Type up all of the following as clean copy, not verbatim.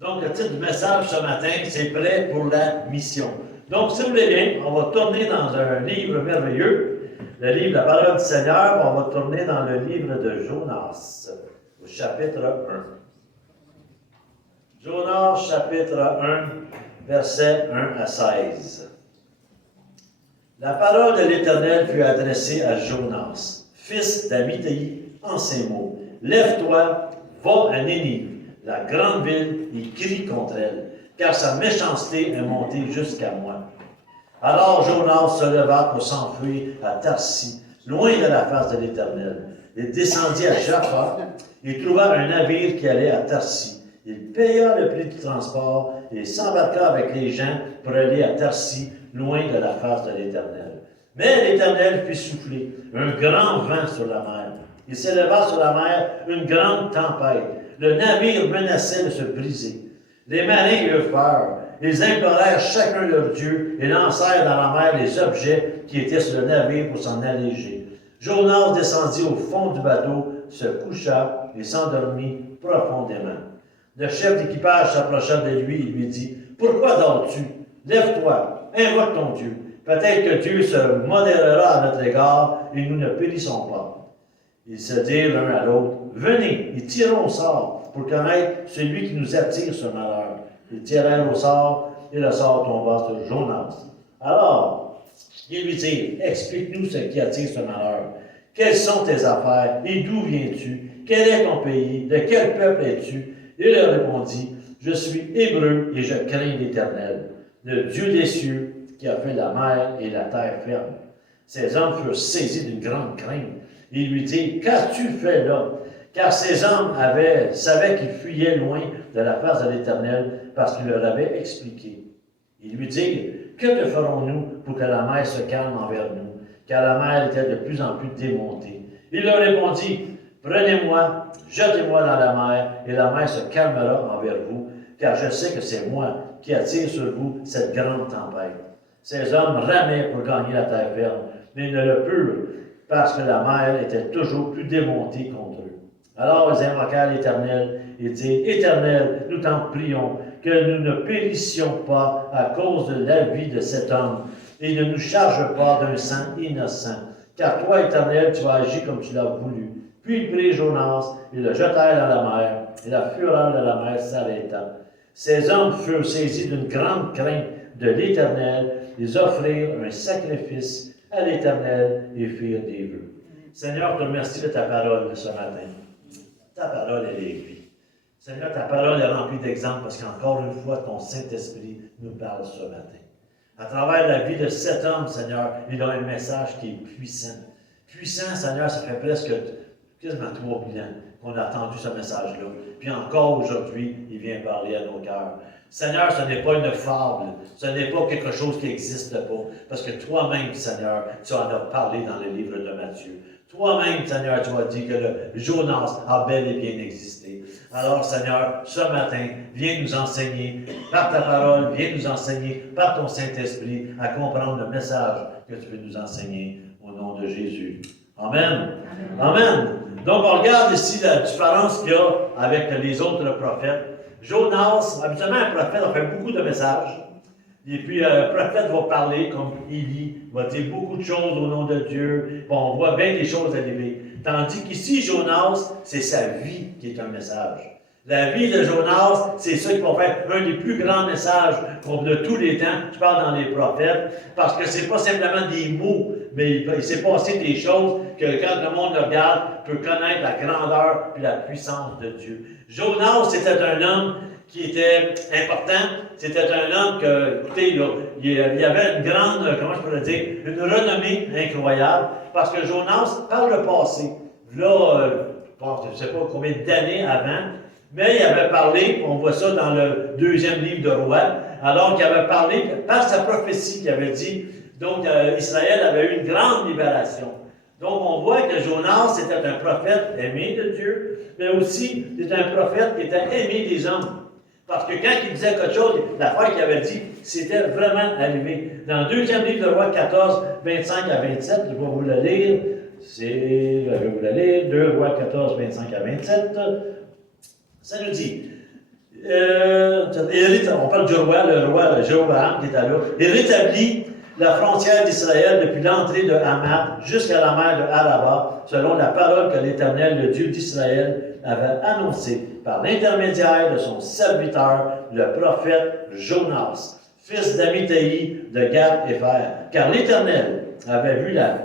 Donc, le titre du message ce matin, c'est Prêt pour la mission. Donc, si vous voulez bien, on va tourner dans un livre merveilleux, le livre de la parole du Seigneur, on va tourner dans le livre de Jonas, au chapitre 1. Jonas, chapitre 1, versets 1 à 16. La parole de l'Éternel fut adressée à Jonas, fils d'Amittai, en ces mots. Lève-toi, va à Nénive, la grande ville, et crie contre elle, car sa méchanceté est montée jusqu'à moi. Alors Jonas se leva pour s'enfuir à Tarsis, loin de la face de l'Éternel. Il descendit à Jaffa et trouva un navire qui allait à Tarsis. Il paya le prix du transport et s'embarqua avec les gens pour aller à Tarsis, loin de la face de l'Éternel. Mais l'Éternel fit souffler un grand vent sur la mer. Il s'éleva sur la mer une grande tempête. Le navire menaçait de se briser. Les marins eurent peur. Ils implorèrent chacun leur Dieu et lancèrent dans la mer les objets qui étaient sur le navire pour s'en alléger. Jonas descendit au fond du bateau, se coucha et s'endormit profondément. Le chef d'équipage s'approcha de lui et lui dit, « Pourquoi dors-tu? Lève-toi, invoque ton Dieu. Peut-être que Dieu se modérera à notre égard et nous ne périssons pas. » Ils se dirent l'un à l'autre, « Venez et tirons au sort pour connaître celui qui nous attire ce malheur. » Ils tirèrent au sort et le sort tomba sur Jonas. Alors, ils lui dirent, « Explique-nous ce qui attire ce malheur. Quelles sont tes affaires et d'où viens-tu? Quel est ton pays? De quel peuple es-tu? » Il leur répondit, « Je suis hébreu et je crains l'Éternel, le Dieu des cieux qui a fait la mer et la terre ferme. » Ces hommes furent saisis d'une grande crainte. Il lui dit, « Qu'as-tu fait là? » Car ces hommes savaient qu'ils fuyaient loin de la face de l'Éternel parce qu'il leur avait expliqué. Ils lui dirent, « Que te ferons-nous pour que la mer se calme envers nous? » Car la mer était de plus en plus démontée. Il leur répondit, « Prenez-moi, jetez-moi dans la mer, et la mer se calmera envers vous, car je sais que c'est moi qui attire sur vous cette grande tempête. » Ces hommes ramaient pour gagner la terre ferme, mais ils ne le purent, parce que la mer était toujours plus démontée contre eux. Alors ils invoquèrent l'Éternel et dirent, « Éternel, nous t'en prions, que nous ne périssions pas à cause de la vie de cet homme, et ne nous charge pas d'un sang innocent. Car toi, Éternel, tu as agi comme tu l'as voulu. » Puis ils prirent Jonas et le jetèrent dans la mer, et la fureur de la mer s'arrêta. Ces hommes furent saisis d'une grande crainte de l'Éternel. Ils offrirent un sacrifice à l'Éternel et firent des vœux. Seigneur, je te remercie de ta parole de ce matin. Ta parole, elle est vie. Seigneur, ta parole est remplie d'exemples parce qu'encore une fois, ton Saint-Esprit nous parle ce matin. À travers la vie de cet homme, Seigneur, il a un message qui est puissant. Puissant, Seigneur, ça fait presque quasiment 3000 ans qu'on a entendu ce message-là. Puis encore aujourd'hui, il vient parler à nos cœurs. Seigneur, ce n'est pas une fable, ce n'est pas quelque chose qui n'existe pas, parce que toi-même, Seigneur, tu en as parlé dans le livre de Matthieu. Toi-même, Seigneur, tu as dit que le Jonas a bel et bien existé. Alors, Seigneur, ce matin, viens nous enseigner par ta parole, viens nous enseigner par ton Saint-Esprit à comprendre le message que tu veux nous enseigner au nom de Jésus. Amen. Amen. Amen. Donc, on regarde ici la différence qu'il y a avec les autres prophètes. Jonas, habituellement, un prophète a fait beaucoup de messages. Et puis, un prophète va parler, comme Élie, va dire beaucoup de choses au nom de Dieu. Bon, on voit bien des choses arriver. Tandis qu'ici, Jonas, c'est sa vie qui est un message. La vie de Jonas, c'est ça qui va faire un des plus grands messages de tous les temps. Je parle dans les prophètes, parce que c'est pas simplement des mots, mais il s'est passé des choses que quand le monde le regarde, peut connaître la grandeur et la puissance de Dieu. Jonas, c'était un homme qui était important. C'était un homme que, écoutez, là, il y avait une grande, comment je pourrais dire, une renommée incroyable, parce que Jonas, par le passé, là, je ne sais pas combien d'années avant, mais il avait parlé, on voit ça dans le 2e livre de Rois, alors qu'il avait parlé, par sa prophétie, qu'il avait dit, donc Israël avait eu une grande libération. Donc on voit que Jonas était un prophète aimé de Dieu, mais aussi c'était un prophète qui était aimé des hommes. Parce que quand il disait quelque chose, l'affaire qu'il avait dit, c'était vraiment arrivé. Dans le 2e livre de Rois 14, 25 à 27, je vais vous le lire, je vais vous le lire, 2 Rois 14, 25 à 27, ça nous dit, on parle du roi, le roi Jéroboam qui était là. Il rétablit la frontière d'Israël depuis l'entrée de Hamath jusqu'à la mer de Araba, selon la parole que l'Éternel, le Dieu d'Israël, avait annoncée par l'intermédiaire de son serviteur, le prophète Jonas, fils d'Amittai de Gath-Hépher. Car l'Éternel avait vu la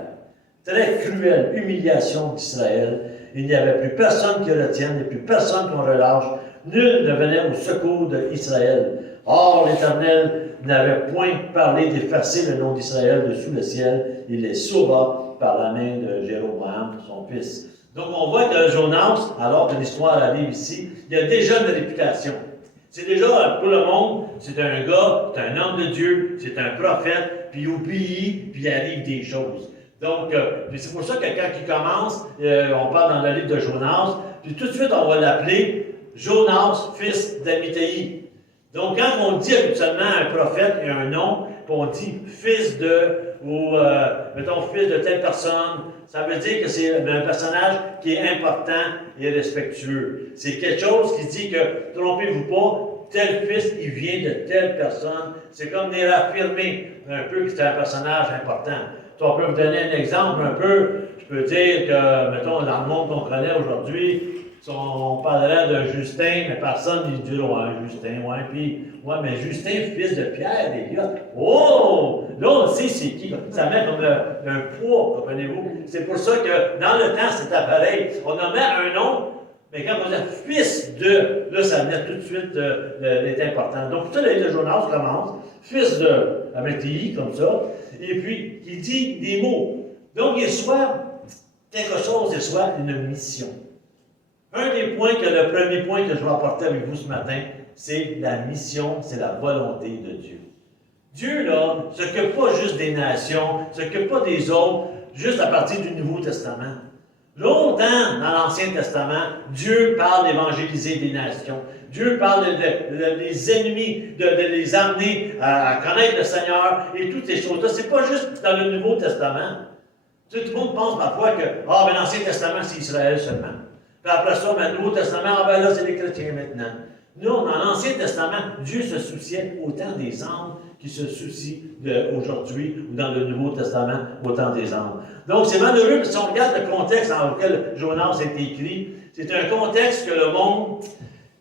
très cruelle humiliation d'Israël. Il n'y avait plus personne qui retienne, et plus personne qu'on relâche. Nul ne venait au secours d'Israël. Or, l'Éternel n'avait point parlé d'effacer le nom d'Israël de sous le ciel. Il les sauva par la main de Jéroboam, son fils. Donc, on voit que Jonas, alors que l'histoire arrive ici, il a déjà une réputation. C'est déjà, pour le monde, c'est un gars, c'est un homme de Dieu, c'est un prophète, puis il obéit, puis il arrive des choses. Donc, c'est pour ça que quand il commence, on parle dans le livre de Jonas, puis tout de suite, on va l'appeler Jonas, fils d'Amittai. Donc, quand on dit habituellement un prophète et un nom, puis on dit fils de, ou mettons fils de telle personne, ça veut dire que c'est un personnage qui est important et respectueux. C'est quelque chose qui dit que, trompez-vous pas, tel fils, il vient de telle personne. C'est comme venir affirmer un peu que c'est un personnage important. On peut vous donner un exemple un peu. Je peux dire que, mettons, dans le monde qu'on connaît aujourd'hui, si on parlerait de Justin, mais personne ne dit, ouais, Justin, ouais, puis, ouais, mais Justin, fils de Pierre, les gars, oh! Là, on sait c'est qui. Ça met comme un poids, comprenez-vous? C'est pour ça que, dans le temps, c'était pareil. On nommait un nom, mais quand on dit fils de, là, ça venait tout de suite d'être important. Donc, ça, le livre de Jonas commence, fils de Amittai, comme ça, et puis, il dit des mots. Donc, il soit quelque chose, il soit une mission. Un des points, le premier point que je vais apporter avec vous ce matin, c'est la mission, c'est la volonté de Dieu. Dieu, là, ne s'occupe pas juste des nations, ne s'occupe pas des autres, juste à partir du Nouveau Testament. Longtemps, dans l'Ancien Testament, Dieu parle d'évangéliser des nations. Dieu parle des ennemis, de les amener à connaître le Seigneur et toutes ces choses-là. Ce n'est pas juste dans le Nouveau Testament. Tout le monde pense parfois que l'Ancien Testament, c'est Israël seulement. Puis après ça, le Nouveau Testament, là, c'est les chrétiens maintenant. Non, dans l'Ancien Testament, Dieu se souciait autant des âmes qu'il se soucie aujourd'hui, ou dans le Nouveau Testament, autant des âmes. Donc, c'est malheureux, si on regarde le contexte dans lequel Jonas est écrit, c'est un contexte que le monde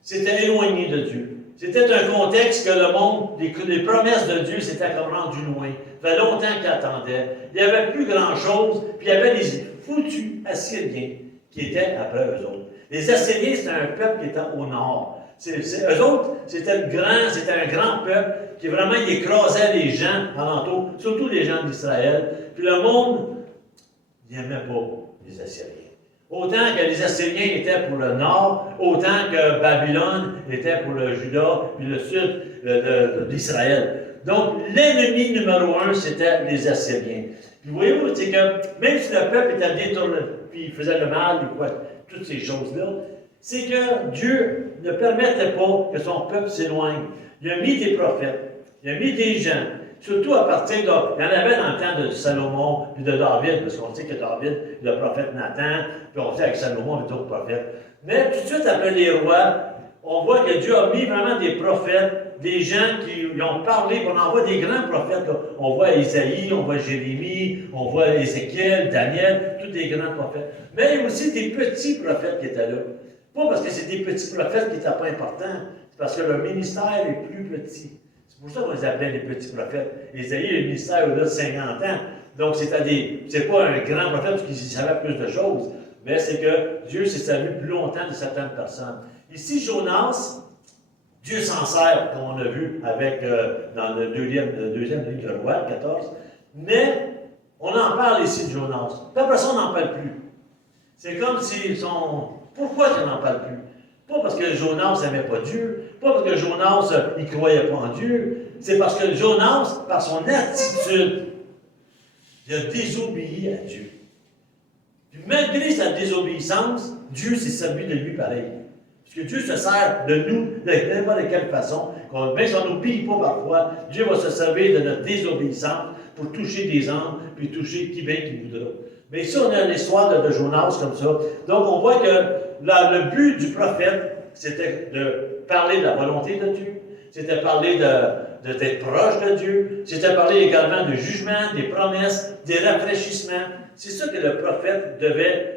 s'était éloigné de Dieu. C'était un contexte que le monde, les promesses de Dieu s'étaient comme rendues loin. Ça fait longtemps qu'ils attendaient. Il n'y avait plus grand-chose, puis il y avait des foutus Assyriens qui étaient après eux autres. Les Assyriens, c'était un peuple qui était au nord. Eux autres, c'était un grand peuple qui vraiment écrasait les gens alentour, surtout les gens d'Israël. Puis le monde n'aimait pas les Assyriens. Autant que les Assyriens étaient pour le nord, autant que Babylone était pour le Juda, puis le sud d'Israël. Donc, l'ennemi numéro un, c'était les Assyriens. Puis voyez-vous, c'est que même si le peuple était détourné, puis il faisait le mal, et quoi, toutes ces choses-là, c'est que Dieu ne permettait pas que son peuple s'éloigne. Il a mis des prophètes, il a mis des gens, surtout à partir de... Il y en avait dans le temps de Salomon, puis de David, parce qu'on sait que David, le prophète Nathan, puis on sait avec Salomon, et d'autres prophètes. Mais tout de suite après les rois, on voit que Dieu a mis vraiment des prophètes, des gens qui ont parlé, on en voit des grands prophètes. Là. On voit Isaïe, on voit Jérémie, on voit Ézéchiel, Daniel, tous des grands prophètes. Mais il y a aussi des petits prophètes qui étaient là. Pas parce que c'est des petits prophètes qui n'étaient pas importants, c'est parce que leur ministère est plus petit. C'est pour ça qu'on les appelait les petits prophètes. Isaïe a un ministère au-delà de 50 ans. Donc, c'est pas un grand prophète parce qu'il savait plus de choses, mais c'est que Dieu s'est servi plus longtemps de certaines personnes. Ici, Jonas, Dieu s'en sert, comme on a vu avec, dans le deuxième livre de Roi, 14, mais on en parle ici de Jonas. Puis après ça, on n'en parle plus. C'est comme si Pourquoi on n'en parle plus? Pas parce que Jonas n'aimait pas Dieu, pas parce que Jonas ne croyait pas en Dieu, c'est parce que Jonas, par son attitude, il a désobéi à Dieu. Puis malgré sa désobéissance, Dieu s'est servi de lui pareil. Parce que Dieu se sert de nous de n'importe quelle façon. Même si on n'obéit pas parfois, Dieu va se servir de notre désobéissance pour toucher des âmes, puis toucher qui bien qu'il voudra. Mais ici, on a l'histoire de Jonas comme ça. Donc, on voit que le but du prophète, c'était de parler de la volonté de Dieu, c'était parler d'être proche de Dieu, c'était parler également de jugement, des promesses, des rafraîchissements. C'est ça que le prophète devait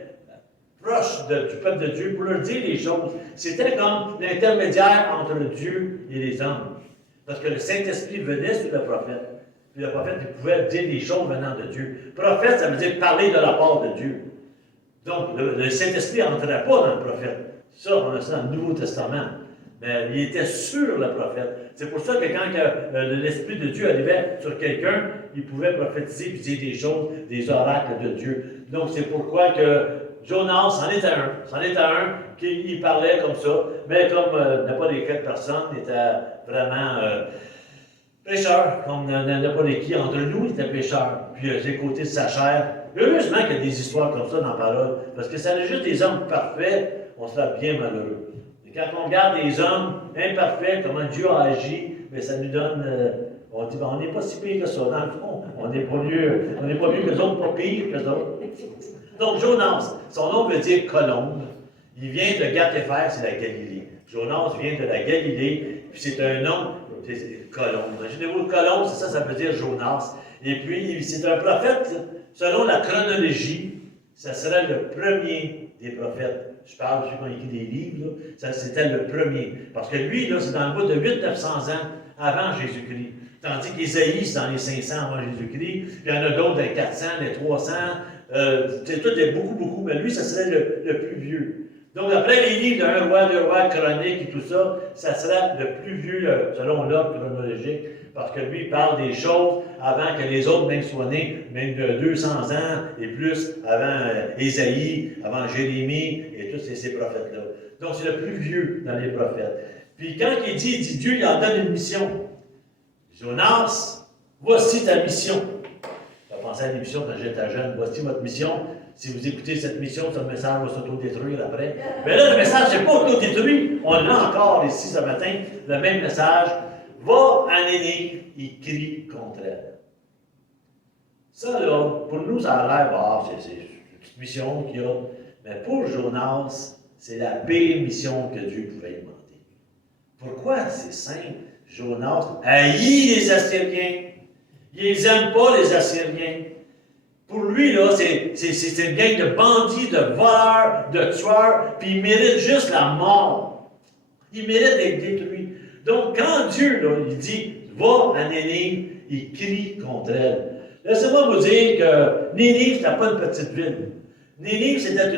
proche du peuple de Dieu pour leur dire les choses. C'était comme l'intermédiaire entre Dieu et les hommes. Parce que le Saint-Esprit venait sur le prophète. Puis le prophète, il pouvait dire les choses venant de Dieu. Prophète, ça veut dire parler de la part de Dieu. Donc, le Saint-Esprit n'entrait pas dans le prophète. Ça, on a ça dans le Nouveau Testament. Mais il était sur le prophète. C'est pour ça que quand l'Esprit de Dieu arrivait sur quelqu'un, il pouvait prophétiser et dire des choses, des oracles de Dieu. Donc, c'est pourquoi que Jonas, c'en était un qui parlait comme ça, mais comme n'importe quelle personne était vraiment pécheur, comme n'importe qui entre nous était pécheur, puis j'ai côté de sa chair. Heureusement qu'il y a des histoires comme ça dans la parole, parce que ça n'est juste des hommes parfaits, on sera bien malheureux. Et quand on regarde des hommes imparfaits, comment Dieu a agi, mais ça nous donne, on dit, ben, on n'est pas si pire que ça, dans le fond, on n'est pas mieux que les autres, pas pire que les autres. Donc, Jonas, son nom veut dire colombe. Il vient de Gath-Hépher, c'est la Galilée. Jonas vient de la Galilée, puis c'est un nom, colombe. Imaginez-vous, colombe, c'est ça, ça veut dire Jonas. Et puis, c'est un prophète, selon la chronologie, ça serait le premier des prophètes. Je parle de ceux qui ont écrit des livres, là, ça c'était le premier. Parce que lui, là, c'est dans le bout de 800-900 ans avant Jésus-Christ. Tandis qu'Ésaïe, c'est dans les 500 avant Jésus-Christ. Puis il y en a d'autres dans les 400, les 300. C'est tout est beaucoup, mais lui, ça serait le plus vieux. Donc, après les livres d'un roi, deux rois, chroniques et tout ça, ça serait le plus vieux selon l'ordre chronologique, parce que lui, il parle des choses avant que les autres même soient nés, même de 200 ans et plus, avant Ésaïe, avant Jérémie et tous ces prophètes-là. Donc, c'est le plus vieux dans les prophètes. Puis, quand il dit Dieu, il en donne une mission. Jonas, voici ta mission. Je pensais à l'émission quand j'étais jeune. Voici votre mission. Si vous écoutez cette mission, ce message va s'autodétruire après. Mais là, le message n'est pas autodétruit. On l'a encore ici ce matin, le même message. Va à Nénive, il crie contre elle. Ça, là, pour nous, ça a l'air, c'est une petite mission qu'il y a. Mais pour Jonas, c'est la pire mission que Dieu pouvait demander. Pourquoi? C'est simple. Jonas haït les Assyriens. Il les aime pas, les Assyriens. Pour lui, là, c'est une gang de bandits, de voleurs, de tueurs, puis il mérite juste la mort. Il mérite d'être détruit. Donc, quand Dieu, là, il dit, va à Nénive, il crie contre elle. Laissez-moi vous dire que Nénive, c'était pas une petite ville. Nénive, c'était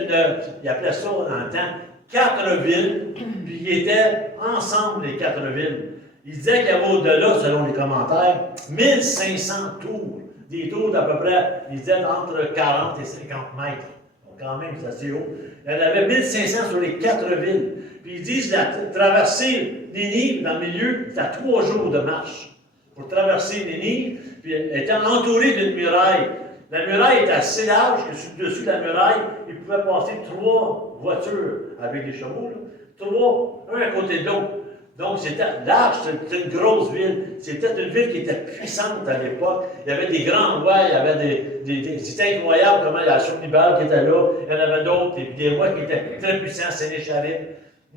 il appelait ça dans le temps, 4 villes, puis ils étaient ensemble, les 4 villes. Il disait qu'il y avait au-delà, selon les commentaires, 1500 tours. Des tours d'à peu près, il disait entre 40 et 50 mètres. Donc quand même, c'est assez haut. Il y en avait 1500 sur les 4 villes. Puis ils disent que traverser Nénive, dans le milieu, c'était à 3 jours de marche. Pour traverser Nénive, puis elle était entourée d'une muraille. La muraille était assez large que sur-dessus de la muraille, il pouvait passer 3 voitures avec des chevaux. 3, un à côté de l'autre. Donc, c'était large, c'était une grosse ville. C'était une ville qui était puissante à l'époque. Il y avait des grands rois, il y avait c'était incroyable comment il y a Shonibal qui était là, il y en avait d'autres, et des rois qui étaient très puissants, Sénécharim.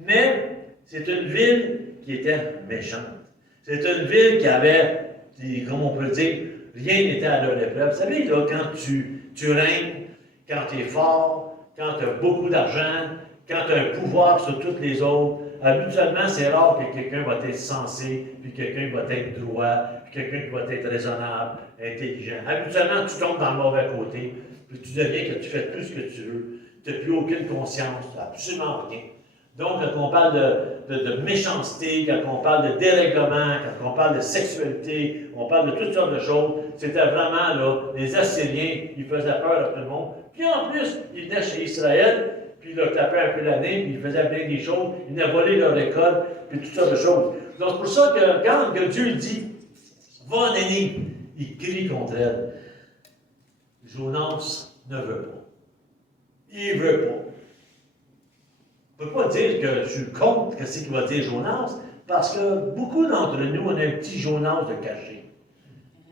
Mais c'est une ville qui était méchante. C'est une ville qui avait, comme on peut dire, rien n'était à leur épreuve. Vous savez, là, quand tu règnes, quand tu es fort, quand tu as beaucoup d'argent, quand tu as un pouvoir sur toutes les autres, habituellement, c'est rare que quelqu'un va être sensé, puis quelqu'un va être droit, puis quelqu'un va être raisonnable, intelligent. Habituellement, tu tombes dans le mauvais côté, puis tu deviens que tu fais tout ce que tu veux. Tu n'as plus aucune conscience, absolument rien. Donc, quand on parle de méchanceté, quand on parle de dérèglement, quand on parle de sexualité, on parle de toutes sortes de choses, c'était vraiment, là, les Assyriens, ils faisaient peur à tout le monde. Puis en plus, ils venaient chez Israël, puis ils leur tapaient un peu la nez, puis ils faisaient bien des choses, ils venaient voler leur école, puis toutes sortes de choses. Donc, c'est pour ça que quand Dieu dit, va à Nénive, il crie contre elle. Jonas ne veut pas. Il ne veut pas. On ne peut pas dire que je suis contre ce qu'il va dire Jonas, parce que beaucoup d'entre nous, on a un petit Jonas de caché.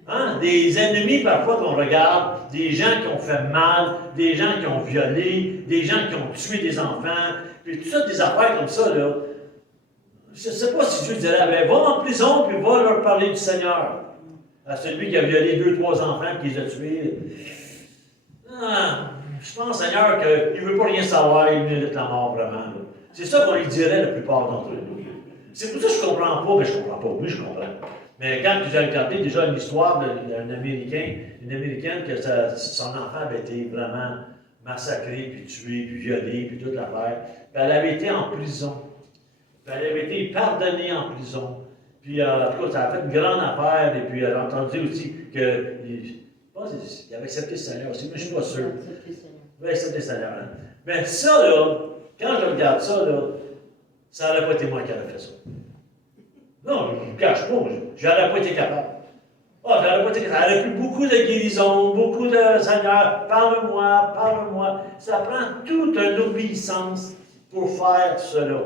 Hein? Des ennemis parfois qu'on regarde, des gens qui ont fait mal, des gens qui ont violé, des gens qui ont tué des enfants, puis tout ça, des affaires comme ça, là. Je ne sais pas si Dieu dirait, ben, va en prison, puis va leur parler du Seigneur. À celui qui a violé 2-3 enfants, qui les a tués. Ah, je pense, Seigneur, qu'il ne veut pas rien savoir, il mérite la mort, vraiment. Là. C'est ça qu'on lui dirait la plupart d'entre nous. C'est pour ça que je ne comprends pas, mais je ne comprends pas. Oui, je comprends. Mais quand j'ai regardé déjà une histoire d'un Américain, une Américaine, que son enfant avait été vraiment massacré, puis tué, puis violé, puis toute l'affaire, elle avait été en prison. Elle avait été pardonnée en prison. Puis, en tout cas, ça a fait une grande affaire. Et puis, elle a entendu aussi que. Il avait accepté le Seigneur aussi, mais je ne suis pas sûr. Il avait accepté le Seigneur. Hein? Mais ça, là, quand je regarde ça, là, ça n'aurait pas été moi qui aurais fait ça. Non, je ne me cache pas, je n'aurais pas été capable. Ah, j'aurais pas été capable. Elle a pris beaucoup de guérison, beaucoup de Seigneur, parle-moi, parle-moi. Ça prend toute une obéissance pour faire cela.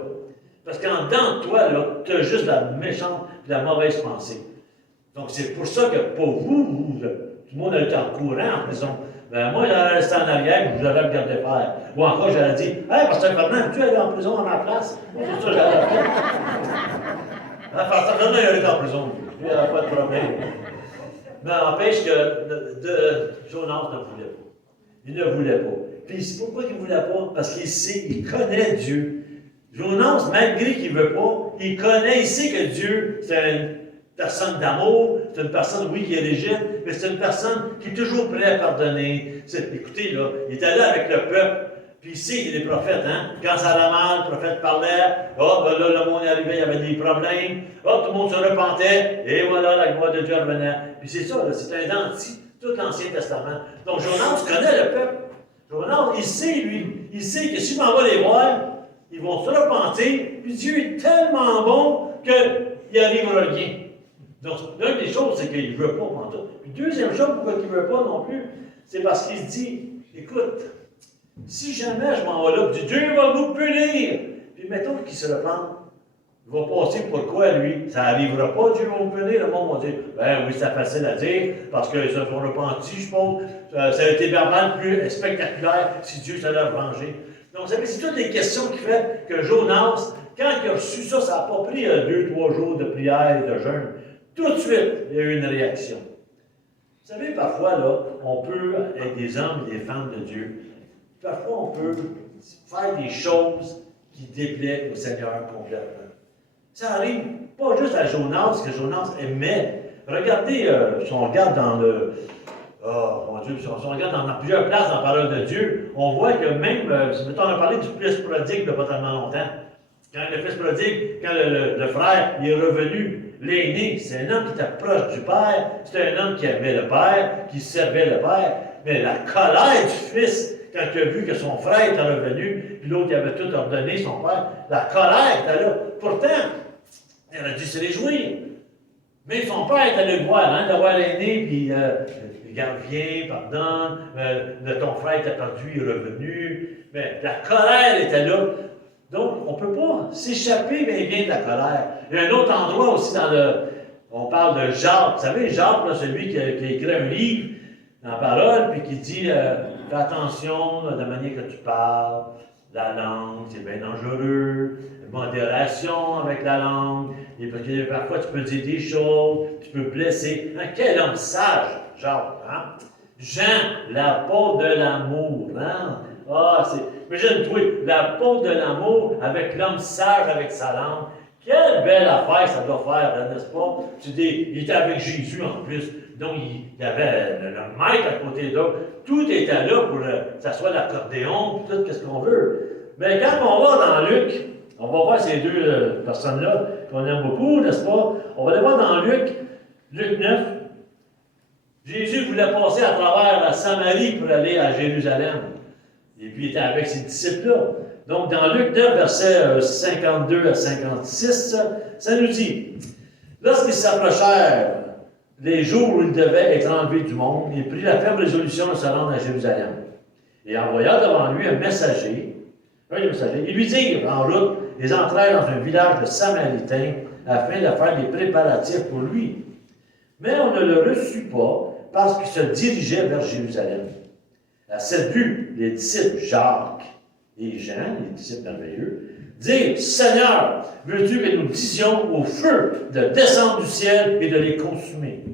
Parce qu'en dedans de toi, là, tu as juste la méchante et la mauvaise pensée. Donc, c'est pour ça que pour vous, tout le monde a été en courant en prison. Ben, moi, j'allais rester en arrière et je l'aurais regardé faire. Ou encore, j'allais dire, hey, Pasteur Fernand, tu es allé en prison à ma place? C'est ça, j'allais faire. Pasteur Fernand, il est en prison. Il n'y a pas de problème. Mais n'empêche que Jonas ne voulait pas. Il ne voulait pas. Puis, c'est pourquoi il ne voulait pas? Parce qu'il sait, il connaît Dieu. Jonas, malgré qu'il ne veut pas, il connaît, il sait que Dieu, c'est une personne d'amour, c'est une personne, oui, qui est rigide, mais c'est une personne qui est toujours prête à pardonner. Écoutez, là, il est allé avec le peuple, puis il sait qu'il est prophète, hein? Quand ça allait mal, le prophète parlait, ben là, le monde est arrivé, il y avait des problèmes, tout le monde se repentait, et voilà, la gloire de Dieu revenait. Puis c'est ça, là, c'est un denti, tout l'Ancien Testament. Donc Jonas connaît le peuple. Jonas, il sait, lui, il sait que si on va les voir, ils vont se repentir, puis Dieu est tellement bon qu'il n'arrivera rien. Donc, l'une des choses, c'est qu'il ne veut pas pantoute. Puis, deuxième chose, pourquoi il ne veut pas non plus, c'est parce qu'il se dit, écoute, si jamais je m'en vais là, puis Dieu va vous punir. Puis, mettons qu'il se repente, il va passer pourquoi, lui? Ça n'arrivera pas, Dieu va vous punir. Le monde va dire, ben oui, c'est facile à dire, parce qu'ils se sont repentis, je pense. Ça a été vraiment plus spectaculaire si Dieu s'allait venger. Donc, vous savez, c'est toutes les questions qui font que Jonas, quand il a reçu ça, ça n'a pas pris 2-3 jours de prière et de jeûne. Tout de suite, il y a eu une réaction. Vous savez, parfois, là, on peut être des hommes et des femmes de Dieu. Parfois, on peut faire des choses qui déplaisent au Seigneur complètement. Ça arrive pas juste à Jonas, que Jonas aimait. Regardez, si on regarde dans le... Oh, mon Dieu, si on regarde dans plusieurs places dans la parole de Dieu, on voit que même, mettons, on a parlé du fils prodigue il n'y a pas tellement longtemps. Quand le fils prodigue, quand le frère il est revenu, l'aîné, c'est un homme qui était proche du père, c'était un homme qui aimait le père, qui servait le père, mais la colère du fils, quand il a vu que son frère était revenu, puis l'autre il avait tout ordonné, son père, la colère était là. Pourtant, il aurait dû se réjouir. Mais son père est allé le voir, hein, d'avoir l'aîné, puis regarde, viens, pardonne, ton frère t'a perdu, il est revenu. Mais la colère était là. Donc, on ne peut pas s'échapper bien de la colère. Il y a un autre endroit aussi dans le... On parle de Jacques. Vous savez, Jacques, là, celui qui a écrit un livre dans la parole, puis qui dit fais attention de la manière que tu parles, la langue, c'est bien dangereux, modération avec la langue, et parce que parfois tu peux dire des choses, tu peux blesser. Hein, quel homme sage, Jacques, hein? Jean, l'apôtre de l'amour, hein? Ah, c'est... Imagine-toi, l'apôtre de l'amour avec l'homme sage avec sa langue. Quelle belle affaire ça doit faire, n'est-ce pas? Tu dis, il était avec Jésus en plus. Donc, il y avait le maître à côté d'eux. Tout était là pour que ça soit l'accordéon, tout ce qu'on veut. Mais quand on va dans Luc, on va voir ces deux personnes-là qu'on aime beaucoup, n'est-ce pas? On va les voir dans Luc 9. Jésus voulait passer à travers la Samarie pour aller à Jérusalem. Et puis, il était avec ses disciples-là. Donc, dans Luc 9, versets 52 à 56, ça nous dit, lorsqu'ils s'approchèrent les jours où ils devaient être enlevés du monde, il prit la ferme résolution de se rendre à Jérusalem. Et envoya devant lui un messager, ils lui dirent en route, ils entrèrent dans un village de Samaritains afin de faire des préparatifs pour lui. Mais on ne le reçut pas parce qu'il se dirigeait vers Jérusalem. À cette vue, les disciples Jacques et Jean, les disciples merveilleux, dire, Seigneur, veux-tu que nous disions au feu de descendre du ciel et de les consumer?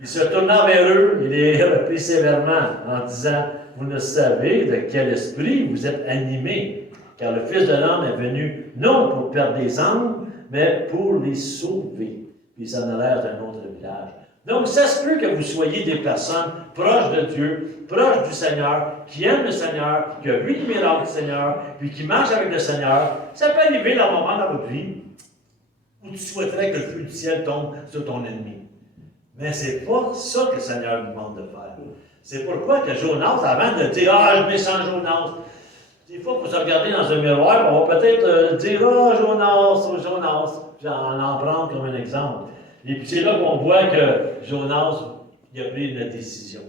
Il se tourna vers eux et les reprit sévèrement en disant, vous ne savez de quel esprit vous êtes animés, car le Fils de l'homme est venu non pour perdre des âmes, mais pour les sauver. Puis ils s'en allèrent d'un autre village. Donc, ça se peut que vous soyez des personnes proches de Dieu, proches du Seigneur, qui aiment le Seigneur, qui ont vu les miracles du Seigneur, puis qui marchent avec le Seigneur. Ça peut arriver dans un moment dans votre vie où tu souhaiterais que le feu du ciel tombe sur ton ennemi. Mais c'est pas ça que le Seigneur nous demande de faire. C'est pourquoi que Jonas, avant de dire « Ah, le méchant Jonas », des fois, il faut se regarder dans un miroir, on va peut-être dire « Ah, Jonas, oh, Jonas », puis en prendre comme un exemple. Et puis c'est là qu'on voit que Jonas, il a pris une décision.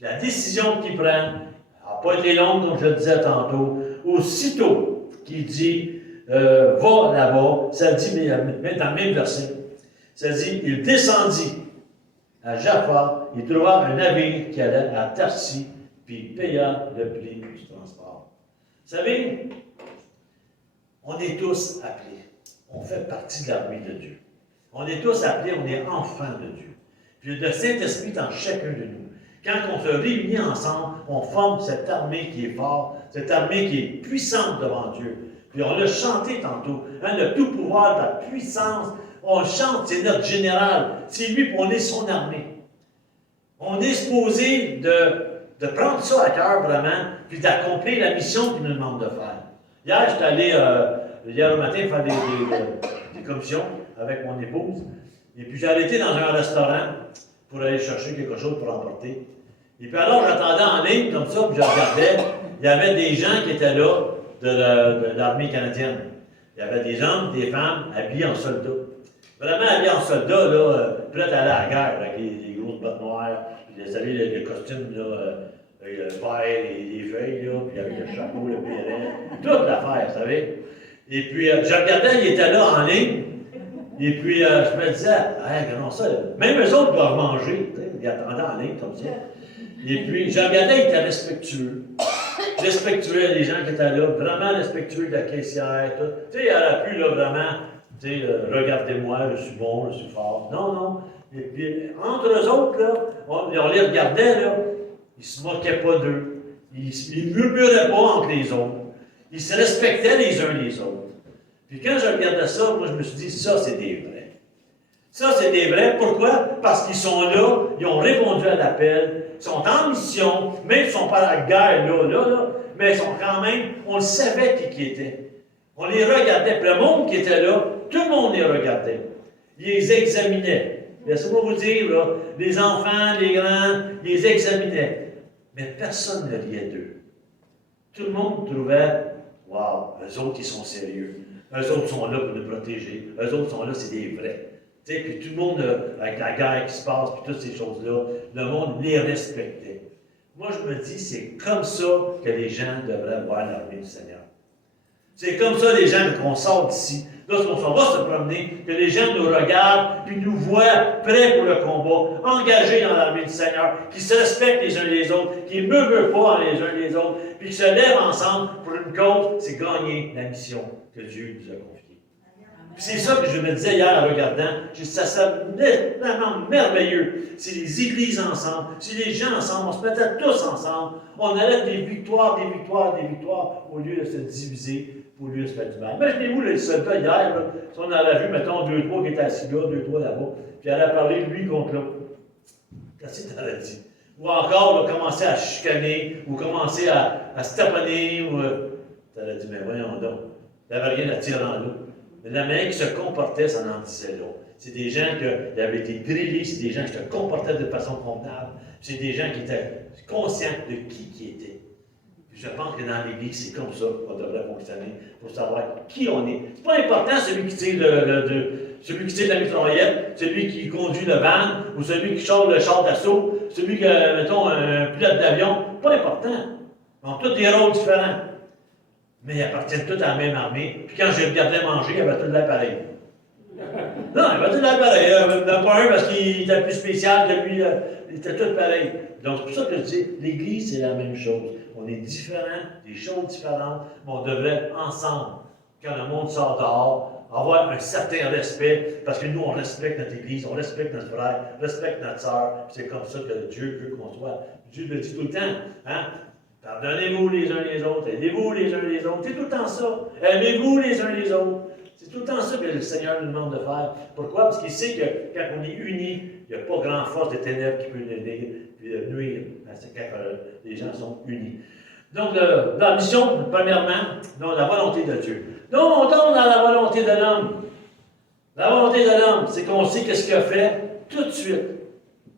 La décision qu'il prend n'a pas été longue, comme je le disais tantôt. Aussitôt qu'il dit va là-bas, ça dit, mais dans le même verset, ça dit il descendit à Jaffa, il trouva un navire qui allait à Tarsis, puis il paya le prix du transport. Vous savez, on est tous appelés. On fait partie de l'armée de Dieu. On est tous appelés, on est enfants de Dieu. Puis le Saint-Esprit est en chacun de nous. Quand on se réunit ensemble, on forme cette armée qui est forte, cette armée qui est puissante devant Dieu. Puis on l'a chanté tantôt, hein, le tout pouvoir, la puissance, on chante, c'est notre général, c'est lui, on est son armée. On est supposé de prendre ça à cœur vraiment, puis d'accomplir la mission qu'il nous demande de faire. Hier, j'étais allé, hier au matin, faire des commissions avec mon épouse. Et puis j'ai arrêté dans un restaurant pour aller chercher quelque chose pour emporter. Et puis alors j'attendais en ligne comme ça, puis je regardais, il y avait des gens qui étaient là de l'armée canadienne. Il y avait des hommes, des femmes habillés en soldats. Vraiment habillés en soldats, là, prêts à aller à la guerre, avec les grosses bottes noires, vous savez, le costume là, vert, les feuilles, là, puis avec le chapeau, le béret, toute l'affaire, vous savez. Et puis je regardais, ils étaient là en ligne. Et puis, je me disais, hey, comment ça? Même eux autres doivent manger. Ils attendaient en ligne comme ça. Et puis, je regardais, ils étaient respectueux. Respectueux, les gens qui étaient là, vraiment respectueux de la caissière. Tout. Tu sais, elle a pu, là, vraiment, tu sais, regardez-moi, je suis bon, je suis fort. Non, non. Et puis, entre eux autres, là, on les regardait, là, ils se moquaient pas d'eux. Ils murmuraient pas entre les autres. Ils se respectaient les uns les autres. Puis quand je regardais ça, moi je me suis dit, ça c'est des vrais. Ça c'est des vrais, pourquoi? Parce qu'ils sont là, ils ont répondu à l'appel, ils sont en mission, même s'ils ne sont pas à la guerre là, mais ils sont quand même, on le savait qui étaient. On les regardait, puis le monde qui était là, tout le monde les regardait. Ils les examinaient. Laissez-moi vous dire, là, les enfants, les grands, ils les examinaient. Mais personne ne riait d'eux. Tout le monde trouvait, wow, eux autres, ils sont sérieux. Eux autres sont là pour nous protéger. Eux autres sont là, c'est des vrais. Tu sais, puis tout le monde, avec la guerre qui se passe, puis toutes ces choses-là, le monde les respectait. Moi, je me dis, c'est comme ça que les gens devraient voir l'armée du Seigneur. C'est comme ça, les gens, qu'on sort d'ici, lorsqu'on s'en va se promener, que les gens nous regardent, puis nous voient prêts pour le combat, engagés dans l'armée du Seigneur, qui se respectent les uns les autres, qui ne murmurent pas les uns les autres, puis qui se lèvent ensemble pour une cause, c'est gagner la mission que Dieu nous a confiée. C'est ça que je me disais hier en regardant, ça serait vraiment merveilleux. C'est les églises ensemble, c'est les gens ensemble, on se mettait tous ensemble, on allait des victoires, au lieu de se diviser, au lieu de se faire du mal. Imaginez-vous le soldat hier, là, si on avait vu, mettons, 2-3 qui étaient assis là, 2-3 là-bas, puis elle a parlé lui contre l'autre. Qu'est-ce que tu aurais dit? Ou encore, là, commencer à chicaner, ou commencer à se taponner, ou... tu aurais dit, mais voyons donc, il n'y avait rien à tirer en l'eau. Mais la manière qui se comportait, ça en disait là. C'est des gens qui avaient été drillés, c'est des gens qui se comportaient de façon convenable, c'est des gens qui étaient conscients de qui étaient. Je pense que dans l'Église, c'est comme ça qu'on devrait fonctionner pour savoir qui on est. C'est pas important celui qui tire celui qui tire la mitraillette, celui qui conduit le van, ou celui qui charge le char d'assaut, celui qui a, mettons, un pilote d'avion. Pas important. Ils ont tous des rôles différents. Mais ils appartiennent tous à la même armée. Puis quand je les regardais manger, il y avait tout l'appareil. Non, il y avait tout l'appareil. Il n'y en avait pas un parce qu'il était plus spécial que lui. Il était tout pareil. Donc c'est pour ça que je dis, l'Église, c'est la même chose. On est différents, des choses différentes, mais on devrait ensemble quand le monde sort dehors, avoir un certain respect, parce que nous, on respecte notre Église, on respecte notre frère, on respecte notre sœur, c'est comme ça que Dieu veut qu'on soit. Dieu le dit tout le temps, hein? Pardonnez-vous les uns les autres, aidez-vous les uns les autres, c'est tout le temps ça. Aimez-vous les uns les autres. C'est tout le temps ça que le Seigneur nous demande de faire. Pourquoi? Parce qu'il sait que quand on est unis, il n'y a pas grande force des ténèbres qui peut nuire quand les gens sont unis. Donc, la mission, premièrement, donc, la volonté de Dieu. Donc, on tombe dans la volonté de l'homme. La volonté de l'homme, c'est qu'on sait qu'est-ce qu'il a fait tout de suite,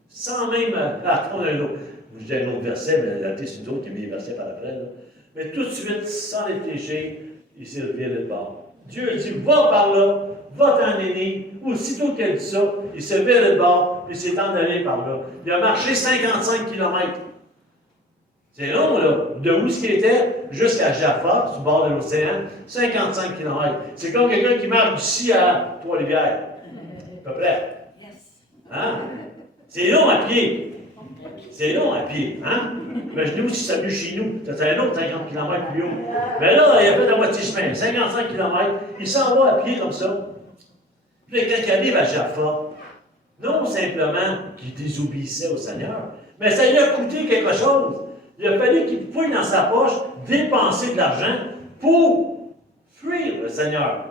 sans même attendre un autre. Je dis un autre verset, mais la réalité, c'est nous autres qui met les versets par après. Là. Mais tout de suite, sans réfléchir, il s'est reviré de bord. Dieu a dit, va par là, va t'en aller. Aussitôt qu'elle dit ça, il s'est viré de bord, puis il s'est en allé par là. Il a marché 55 km. C'est long, là. De où ce qu'il était jusqu'à Jaffa, sur le bord de l'océan, 55 km. C'est comme quelqu'un qui marche d'ici à Trois-Rivières. À peu près. Hein? C'est long à pied. C'est long à pied, hein? Imaginez-vous si ça venait chez nous, ça serait long de 50 km plus haut. Mais là, il a fait la moitié chemin, 55 km, il s'en va à pied comme ça. Puis là, quand il arrive à Jaffa, non simplement qu'il désobéissait au Seigneur, mais ça lui a coûté quelque chose. Il a fallu qu'il fouille dans sa poche, dépenser de l'argent pour fuir le Seigneur.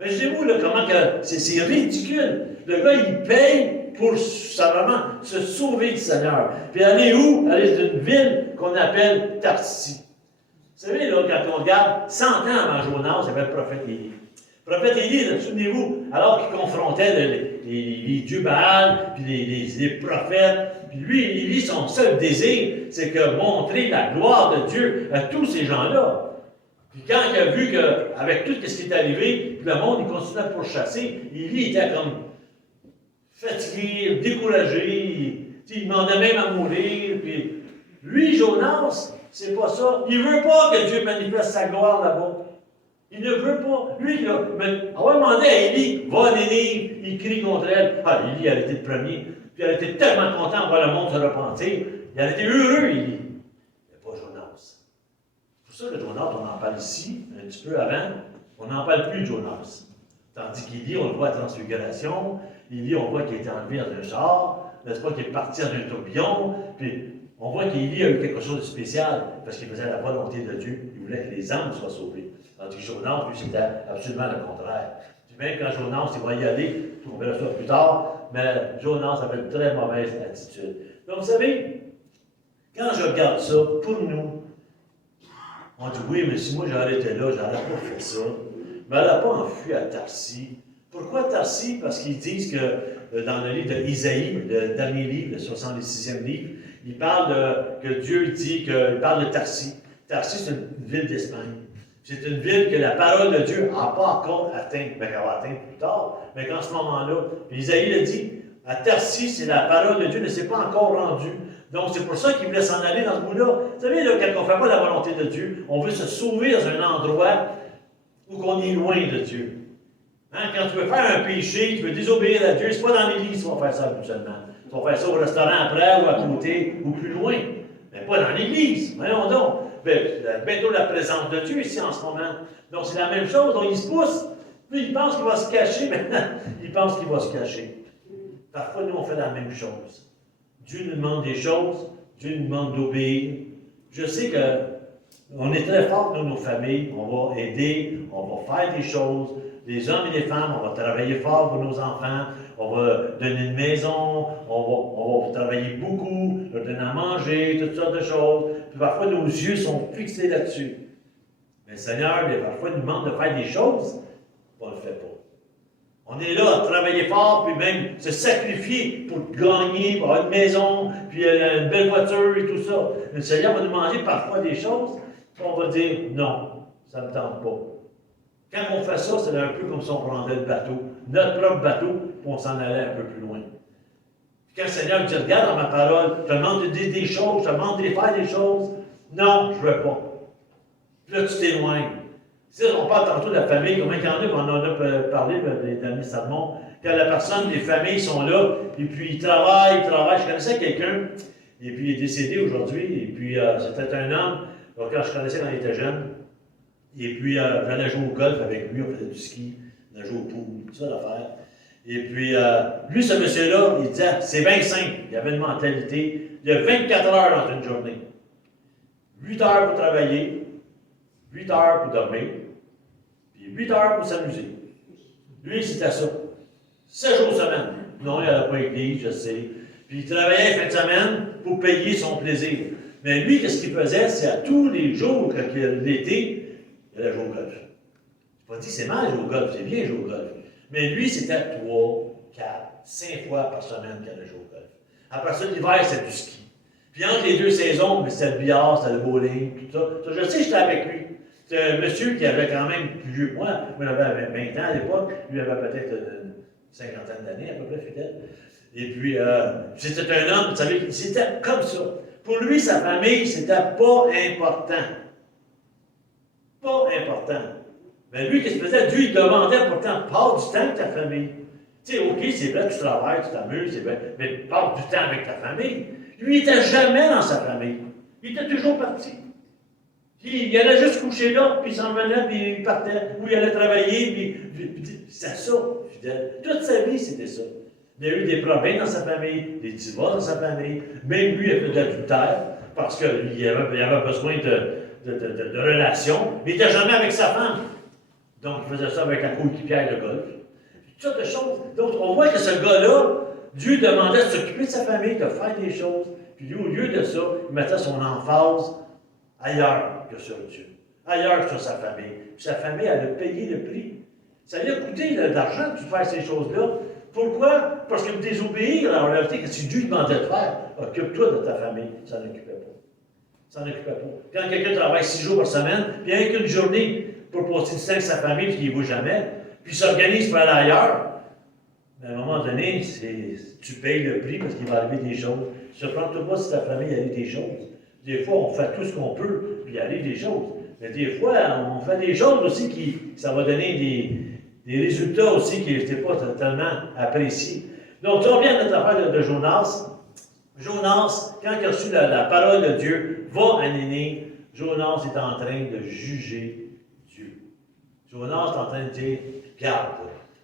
Imaginez-vous là, comment c'est ridicule. Le gars, il paye pour simplement se sauver du Seigneur. Puis aller où? Aller dans une ville qu'on appelle Tarsis. Vous savez, là, quand on regarde 100 ans avant Jonas, il y avait le prophète Élie. Le prophète Élie, souvenez-vous, alors qu'il confrontait les dieux Baal, puis les prophètes, puis lui, Élie, son seul désir, c'est que montrer la gloire de Dieu à tous ces gens-là. Puis quand il a vu qu'avec tout ce qui est arrivé, puis le monde, il continuait à pourchasser, Élie était comme fatigué, découragé, il demandait même à mourir. Puis lui, Jonas, c'est pas ça. Il ne veut pas que Dieu manifeste sa gloire là-bas. Il ne veut pas. Lui, là, on va demander à Élie, va à Nénive, il crie contre elle. Ah, Élie, elle était le premier. Puis elle était tellement contente de voir le monde se repentir. Il a été heureux, Élie. Mais pas Jonas. C'est pour ça que Jonas, on en parle ici, un petit peu avant, on n'en parle plus de Jonas. Tandis qu'Élie, on le voit à Transfiguration, Élie, on voit qu'il a été enlevé dans un char, n'est-ce pas, qu'il est parti dans un tourbillon, puis on voit qu'Élie a eu quelque chose de spécial, parce qu'il faisait la volonté de Dieu, il voulait que les âmes soient sauvées. Tandis que Jonas, lui, c'était absolument le contraire. Puis même quand Jonas, il va y aller, on verra ça plus tard, mais Jonas avait une très mauvaise attitude. Donc, vous savez, quand je regarde ça, pour nous, on dit, oui, mais si moi j'aurais été là, j'aurais pas fait ça. Mais elle n'a pas enfui à Tarsis. Pourquoi Tarsis? Parce qu'ils disent que dans le livre d'Isaïe, le dernier livre, le 66e livre, il parle que Dieu dit qu'il parle de Tarsis. Tarsis, c'est une ville d'Espagne. C'est une ville que la parole de Dieu n'a pas encore atteint, mais qu'elle va atteindre plus tard, mais qu'en ce moment-là, Isaïe le dit, à Tarsis, c'est la parole de Dieu ne s'est pas encore rendue. Donc, c'est pour ça qu'il voulait s'en aller dans ce bout-là. Vous savez, là, quand on ne fait pas la volonté de Dieu, on veut se sauver dans un endroit où on est loin de Dieu. Hein? Quand tu veux faire un péché, tu veux désobéir à Dieu, c'est pas dans l'église qu'on va faire ça habituellement. Tu vas faire ça au restaurant après, ou à côté, ou plus loin. Mais pas dans l'église. Voyons donc. Bientôt la présence de Dieu ici en ce moment. Donc, c'est la même chose. Donc, il se pousse. Puis, il pense qu'il va se cacher. Maintenant, il pense qu'il va se cacher. Parfois, nous, on fait la même chose. Dieu nous demande des choses. Dieu nous demande d'obéir. Je sais qu'on est très fort dans nos familles. On va aider. On va faire des choses. Les hommes et les femmes, on va travailler fort pour nos enfants. On va donner une maison. On va travailler beaucoup. Leur donner à manger. Toutes sortes de choses. Puis parfois, nos yeux sont fixés là-dessus. Mais le Seigneur, parfois, nous demande de faire des choses. On ne le fait pas. On est là à travailler fort, puis même se sacrifier pour gagner, pour avoir une maison, puis une belle voiture et tout ça. Le Seigneur va nous demander parfois des choses, puis on va dire non, ça ne me tente pas. Quand on fait ça, c'est un peu comme si on prendrait le bateau, notre propre bateau, puis on s'en allait un peu plus loin. Puis quand le Seigneur dit, regarde dans ma parole, je te demande de dire des choses, je te demande de faire des choses, non, je ne veux pas. Puis là, tu t'éloignes. Si on parle tantôt de la famille, combien il y en a, on en a parlé dans les derniers sermons, quand la personne, les familles sont là, et puis ils travaillent. Je connaissais quelqu'un, et puis il est décédé aujourd'hui, et puis c'était un homme, donc quand je connaissais quand il était jeune, Et puis, j'allais jouer au golf avec lui, on faisait du ski, on allait jouer au pool, tout ça l'affaire. Et puis, lui, ce monsieur-là, il disait, c'est bien simple. Il avait une mentalité. Il y a 24 heures dans une journée. 8 heures pour travailler, 8 heures pour dormir, puis 8 heures pour s'amuser. Lui, c'était ça. 7 jours semaine. Non, il n'allait pas à l'église, je sais. Puis il travaillait fin de semaine pour payer son plaisir. Mais lui, qu'est-ce qu'il faisait? C'est à tous les jours, quand l'été, il allait jouer au golf. Je ne pas dit que c'est mal jouer au golf, c'est bien jouer au golf. Mais lui, c'était 3, 4, 5 fois par semaine qu'il allait jouer au golf. Après ça, l'hiver, c'était du ski. Puis entre les deux saisons, c'était le billard, c'était le bowling, tout ça. Je sais, j'étais avec lui. C'est un monsieur qui avait quand même plus vieux que moi. Moi, j'avais 20 ans à l'époque. Lui avait peut-être une cinquantaine d'années, à peu près, fidèle. Et puis, c'était un homme, vous savez, c'était comme ça. Pour lui, sa famille, c'était pas important. Pas important. Mais lui, qu'est-ce qu'il faisait? Dieu, il demandait pourtant, passe du temps avec ta famille. Tu sais, OK, c'est vrai, tu travailles, tu t'amuses, c'est vrai, mais passe du temps avec ta famille. Lui, il n'était jamais dans sa famille. Il était toujours parti. Il allait juste coucher là, puis il s'en venait, puis il partait. Ou il allait travailler, puis c'était ça, fidèle. Toute sa vie, c'était ça. Il y a eu des problèmes dans sa famille, des divorces dans sa famille. Même lui, il a fait de l'adultère, parce qu'il avait besoin de relations, mais il n'était jamais avec sa femme. Donc, il faisait ça avec la coéquipière de golf. Toutes sortes de choses. Donc, on voit que ce gars-là, Dieu demandait de s'occuper de sa famille, de faire des choses. Puis lui, au lieu de ça, il mettait son emphase ailleurs que sur Dieu, ailleurs que sur sa famille. Puis sa famille, elle a payé le prix. Ça lui a coûté de l'argent de faire ces choses-là. Pourquoi? Parce que désobéir, en réalité, que si Dieu demandait de faire, occupe-toi de ta famille. Ça n'occupait pas. Ça n'occupait pas. Quand quelqu'un travaille 6 jours par semaine, puis rien qu'une journée pour passer du temps avec sa famille, puis qu'il ne voit jamais, puis s'organise pour aller ailleurs, mais à un moment donné, tu payes le prix parce qu'il va arriver des choses. Surprends-toi pas si ta famille arrive des choses. Des fois, on fait tout ce qu'on peut, puis il arrive des choses. Mais des fois, on fait des choses aussi qui, ça va donner des résultats aussi qui n'étaient pas totalement appréciés. Donc, on revient à notre affaire de Jonas. Jonas, quand il a reçu la parole de Dieu, va à Néné, Jonas est en train de juger Dieu. Jonas est en train de dire, regarde,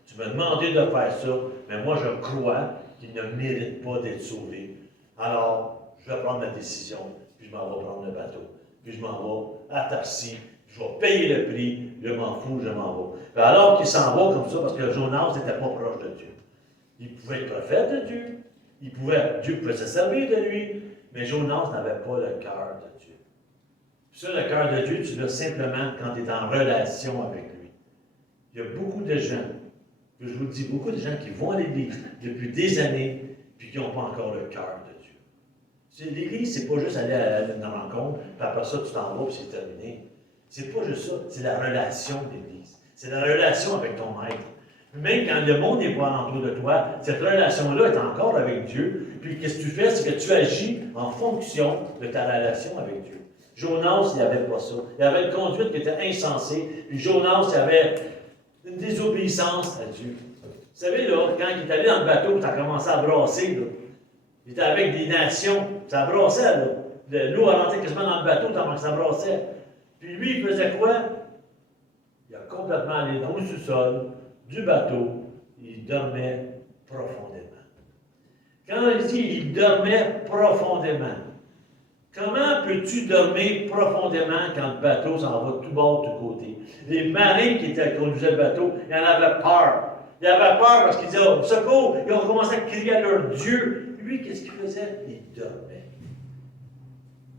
tu m'as demandé de faire ça, mais moi je crois qu'il ne mérite pas d'être sauvé. Alors, je vais prendre ma décision, puis je m'en vais prendre le bateau. Puis je m'en vais à Tarsis, je vais payer le prix, je m'en fous, je m'en vais. Puis alors qu'il s'en va comme ça, parce que Jonas n'était pas proche de Dieu. Il pouvait être prophète de Dieu, Dieu pouvait se servir de lui, mais Jonas n'avait pas le cœur de Dieu. Puis ça, le cœur de Dieu, tu l'as simplement quand tu es en relation avec lui. Il y a beaucoup de gens, je vous le dis, beaucoup de gens qui vont à l'Église depuis des années, puis qui n'ont pas encore le cœur de Dieu. L'Église, c'est pas juste aller à une rencontre, puis après ça, tu t'en vas, puis c'est terminé. C'est pas juste ça, c'est la relation de l'Église. C'est la relation avec ton maître. Même quand le monde n'est pas autour de toi, cette relation-là est encore avec Dieu. Puis qu'est-ce que tu fais? C'est que tu agis en fonction de ta relation avec Dieu. Jonas, il n'avait pas ça. Il avait une conduite qui était insensée. Puis Jonas, il avait une désobéissance à Dieu. Vous savez, là, quand il est allé dans le bateau, ça a commencé à brasser. Là. Il était avec des nations. Ça brassait, là. L'eau rentrait quasiment dans le bateau tellement que ça brassait. Puis lui, il faisait quoi? Il a complètement allé dans le sous-sol du bateau. Il dormait profondément. Quand il dit il dormait profondément, comment peux-tu dormir profondément quand le bateau s'en va de tout bord, de tout côté? Les marins qui conduisaient le bateau, ils en avaient peur. Ils avaient peur parce qu'ils disaient au secours, ils ont commencé à crier à leur Dieu. Lui, qu'est-ce qu'il faisait? Il dormait.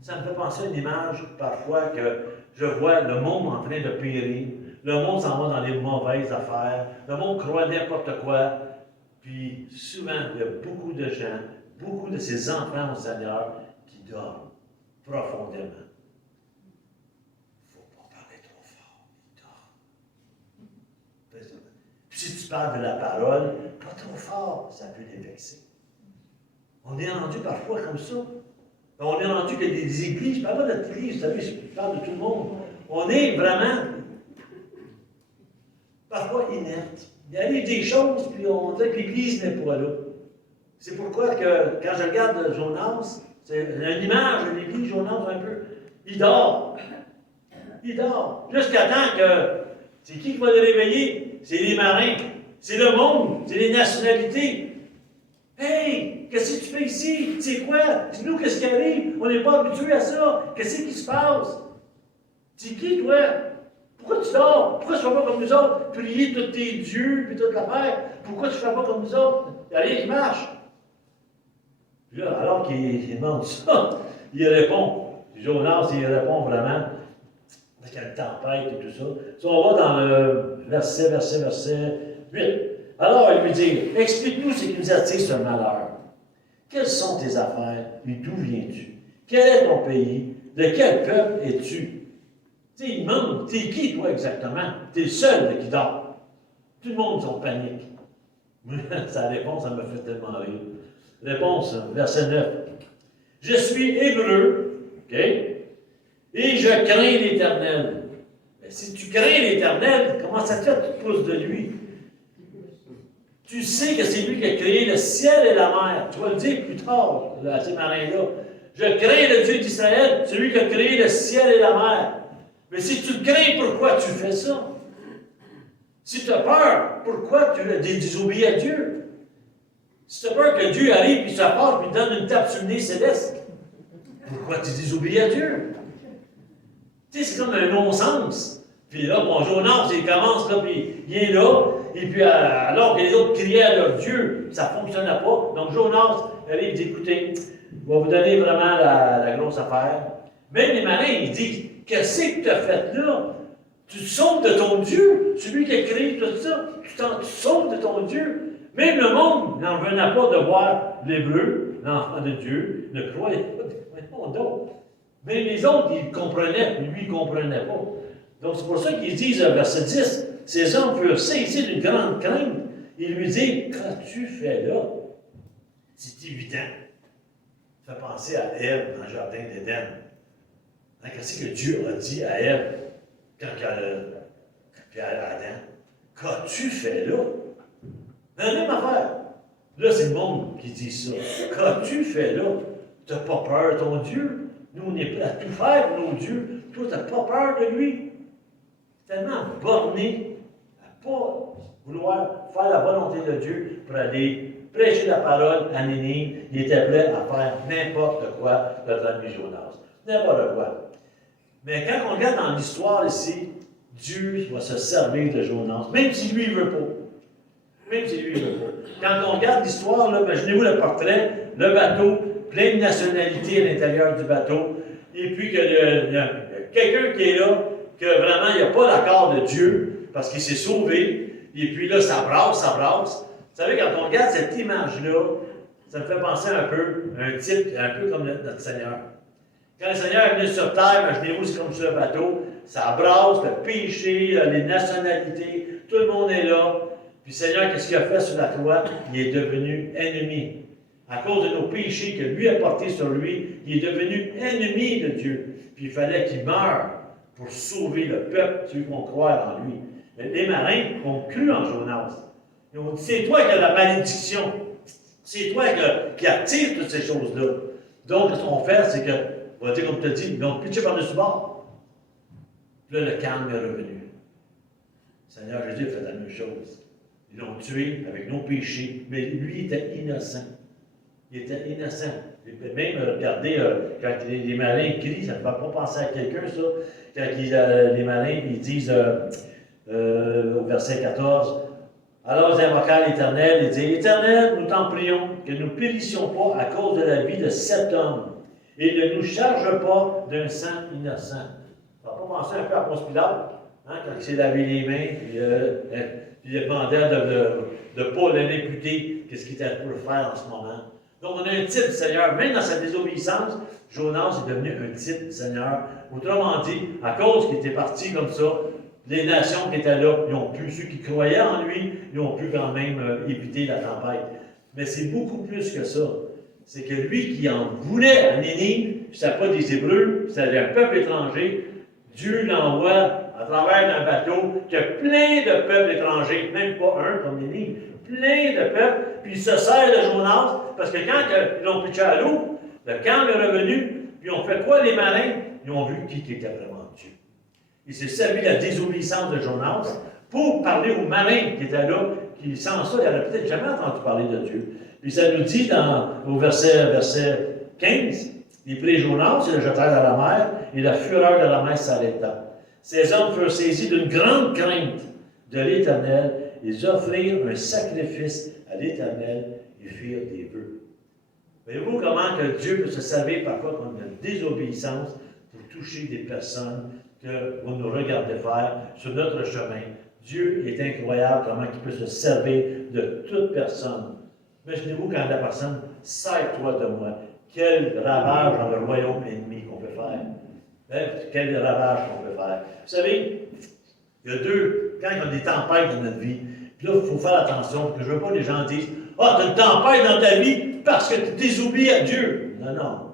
Ça me fait penser à une image parfois que je vois le monde en train de périr. Le monde s'en va dans les mauvaises affaires. Le monde croit n'importe quoi. Puis souvent, il y a beaucoup de gens, beaucoup de ces enfants au Seigneur qui dorment profondément. Il ne faut pas parler trop fort. Ils dorment. Puis si tu parles de la parole, pas trop fort, ça peut les vexer. On est rendu parfois comme ça. On est rendu que des églises, je ne parle pas de notre église, vous savez, je parle de tout le monde. On est vraiment parfois inerte. Il arrive des choses, puis on dirait que l'Église n'est pas là. C'est pourquoi que quand je regarde Jonas, c'est une image de l'Église, Jonas un peu. Il dort. Il dort. Jusqu'à temps que, c'est qui va le réveiller? C'est les marins, c'est le monde, c'est les nationalités. Hey, qu'est-ce que tu fais ici? C'est quoi? Dis-nous qu'est-ce qui arrive? On n'est pas habitué à ça. Qu'est-ce qui se passe? C'est qui, toi? Pourquoi tu dors? Pourquoi tu ne fais pas comme nous autres? Prier tous tes dieux, puis toute l'affaire. Pourquoi tu ne fais pas comme nous autres? Il n'y a rien qui marche. Puis là, alors qu'il demande ça, il répond. Jonas, il répond vraiment. Parce qu'il y a une tempête et tout ça. Si on va dans le verset 8. Alors, il lui dit, explique-nous ce qui nous attire ce malheur. Quelles sont tes affaires et d'où viens-tu? Quel est ton pays? De quel peuple es-tu? Tu sais, il demande, t'es qui toi exactement? T'es le seul qui dort. Tout le monde est en panique. Sa réponse, ça me fait tellement rire. Réponse, verset 9. Je suis hébreu, OK? Et je crains l'Éternel. Mais si tu crains l'Éternel, comment ça te fait que tu te pousses de lui? Tu sais que c'est lui qui a créé le ciel et la mer. Tu vas le dire plus tard, à ces marins-là. Je crains le Dieu d'Israël, celui qui a créé le ciel et la mer. Mais si tu le crains, pourquoi tu fais ça? Si tu as peur, pourquoi tu désobéis à Dieu? Si tu as peur que Dieu arrive, puis ça passe, puis donne une tape sur le nez céleste, pourquoi tu désobéis à Dieu? Tu sais, c'est comme un non-sens. Puis là, bon, Jonas, il commence, là, puis il est là, et puis alors que les autres criaient à leur Dieu, ça ne fonctionnait pas. Donc Jonas arrive, il dit, écoutez, je vais vous donner vraiment la grosse affaire. Même les malins, ils disent, qu'est-ce que tu as fait là? Tu te sauves de ton Dieu, celui qui a créé tout ça, tu te sauves de ton Dieu. Même le monde n'en revenait pas de voir l'Hébreu, l'enfant de Dieu, ne croyait pas. Donc, mais les autres, ils comprenaient, lui, il ne comprenait pas. Donc, c'est pour ça qu'ils disent, verset 10, ces hommes furent saisis d'une grande crainte. Il lui dit, qu'as-tu fait là? C'est évident. Ça fait penser à Ève dans le jardin d'Éden. Hein, qu'est-ce que Dieu a dit à Ève quand puis à Adam? Qu'as-tu fait là? La même affaire. Là, c'est le monde qui dit ça. Qu'as-tu fait là? Tu n'as pas peur de ton Dieu? Nous, on est prêts à tout faire pour nos dieux. Toi, tu n'as pas peur de lui. Tellement borné à ne pas vouloir faire la volonté de Dieu pour aller prêcher la parole à Nénive. Il était prêt à faire n'importe quoi de l'ami Jonas. N'importe quoi. Mais quand on regarde dans l'histoire ici, Dieu va se servir de Jonas, même si lui, il ne veut pas. Même si lui, il ne veut pas. Quand on regarde l'histoire, imaginez-vous le portrait, le bateau, plein de nationalités à l'intérieur du bateau, et puis qu'il y a quelqu'un qui est là, que vraiment, il n'y a pas l'accord de Dieu, parce qu'il s'est sauvé, et puis là, ça brasse, ça brasse. Vous savez, quand on regarde cette image-là, ça me fait penser un peu à un type, un peu comme notre Seigneur. Quand le Seigneur est venu sur terre, imaginez-vous, c'est comme sur le bateau, ça brasse, le péché, les nationalités, tout le monde est là. Puis le Seigneur, qu'est-ce qu'il a fait sur la croix? Il est devenu ennemi. À cause de nos péchés que lui a portés sur lui, il est devenu ennemi de Dieu. Puis il fallait qu'il meure pour sauver le peuple, ceux qui vont croire en lui. Mais les marins ont cru en Jonas. Ils ont dit, c'est toi qui as la malédiction. C'est toi qui attire toutes ces choses-là. Donc, ce qu'on va faire, c'est que, on va dire comme tu as dit, ils ont pitché par-dessus bord. Puis là, le calme est revenu. Le Seigneur Jésus a fait la même chose. Ils l'ont tué avec nos péchés, mais lui était innocent. Il était innocent. Même, regardez, quand les malins crient, ça ne fait pas penser à quelqu'un, ça. Quand les malins, ils disent, au verset 14, alors ils invoquèrent l'Éternel, ils disent, Éternel, nous t'en prions, que nous ne périssions pas à cause de la vie de cet homme, et ne nous charge pas d'un sang innocent. Ça ne va pas penser un peu à Ponce Pilate, hein, quand il s'est lavé les mains, puis il demandait de ne pas l'imputer, qu'est-ce qu'il était pour faire en ce moment. Donc, on a un type, Seigneur, même dans sa désobéissance, Jonas est devenu un type, Seigneur. Autrement dit, à cause qu'il était parti comme ça, les nations qui étaient là, ils ont pu, ceux qui croyaient en lui, ils ont pu quand même éviter la tempête. Mais c'est beaucoup plus que ça. C'est que lui qui en voulait à Nénive, puis c'était pas des Hébreux, c'était un peuple étranger, Dieu l'envoie à travers un bateau qui a plein de peuples étrangers, même pas un comme Nénive, plein de peuples, puis il se sert de Jonas, parce que quand ils l'ont pitché à l'eau, le calme est revenu, puis ils ont fait quoi les malins? Ils ont vu qui était vraiment Dieu. Il s'est servi de la désobéissance de Jonas pour parler aux marins qui étaient là, qui sans ça, ils n'auraient peut-être jamais entendu parler de Dieu. Puis ça nous dit au verset 15, ils prirent Jonas et le jetèrent dans la mer, et la fureur de la mer s'arrêta. Ces hommes furent saisis d'une grande crainte de l'Éternel. Ils offrirent un sacrifice à l'Éternel et firent des vœux. Voyez-vous comment que Dieu peut se servir parfois comme une désobéissance pour toucher des personnes que vous nous regardez faire sur notre chemin. Dieu est incroyable comment il peut se servir de toute personne. Imaginez-vous quand la personne « Sers-toi de moi ». Quel ravage dans le royaume ennemi qu'on peut faire. Hein? Quel ravage qu'on peut faire. Vous savez, il y a quand il y a des tempêtes dans notre vie, puis là, il faut faire attention, parce que je ne veux pas que les gens disent « Ah, tu as une tempête dans ta vie parce que tu désobéis à Dieu. » Non, non.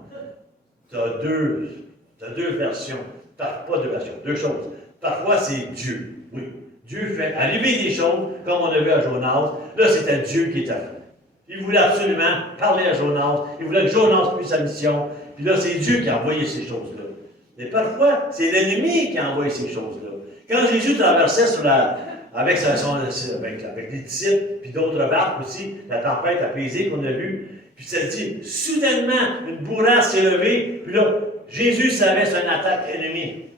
Tu as deux versions. Pas deux versions, deux choses. Parfois, c'est Dieu. Oui. Dieu fait arriver des choses, comme on a vu à Jonas. Là, c'était Dieu qui était là. Il voulait absolument parler à Jonas. Il voulait que Jonas puisse sa mission. Puis là, c'est Dieu qui a envoyé ces choses-là. Mais parfois, c'est l'ennemi qui a envoyé ces choses-là. Quand Jésus traversait avec les disciples, puis d'autres barques aussi, la tempête apaisée qu'on a vue, puis ça dit, soudainement, une bourrasque s'est levée, puis là, Jésus savait que c'est une attaque ennemie.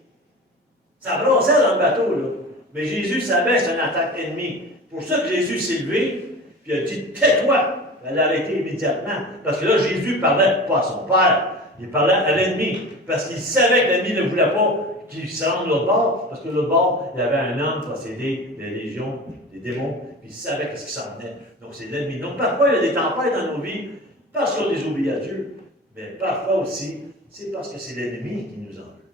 Ça brassait dans le bateau, là. Mais Jésus savait que c'est une attaque ennemie. Pour ça que Jésus s'est levé, puis il a dit, tais-toi! Elle a arrêté immédiatement. Parce que là, Jésus parlait pas à son père, il parlait à l'ennemi. Parce qu'il savait que l'ennemi ne voulait pas qu'il se rende de l'autre bord. Parce que de l'autre bord, il y avait un homme possédé des légions, des démons, puis il savait ce qui s'en venait. Donc c'est l'ennemi. Donc parfois, il y a des tempêtes dans nos vies parce qu'on désobéit à Dieu. Mais parfois aussi, c'est parce que c'est l'ennemi qui nous en veut.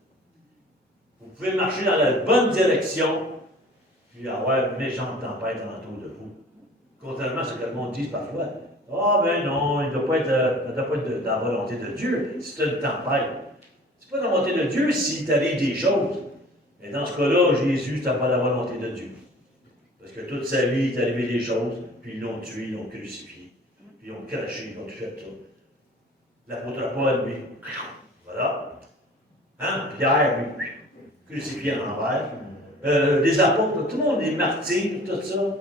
Vous pouvez marcher dans la bonne direction, puis avoir une méchante tempête alentour de vous. Contrairement à ce que le monde dit parfois. Ah, ben non, il ne doit pas être dans la volonté de Dieu. C'est une tempête. Ce n'est pas dans la volonté de Dieu s'il t'arrive des choses. Mais dans ce cas-là, Jésus, ce n'est pas la volonté de Dieu. Parce que toute sa vie, il est arrivé des choses, puis ils l'ont tué, ils l'ont crucifié, puis ils l'ont craché, ils l'ont tout fait ça. L'apôtre Paul, lui, voilà. Hein? Pierre, lui, crucifié en envers. Les apôtres, tout le monde est martyr, tout ça.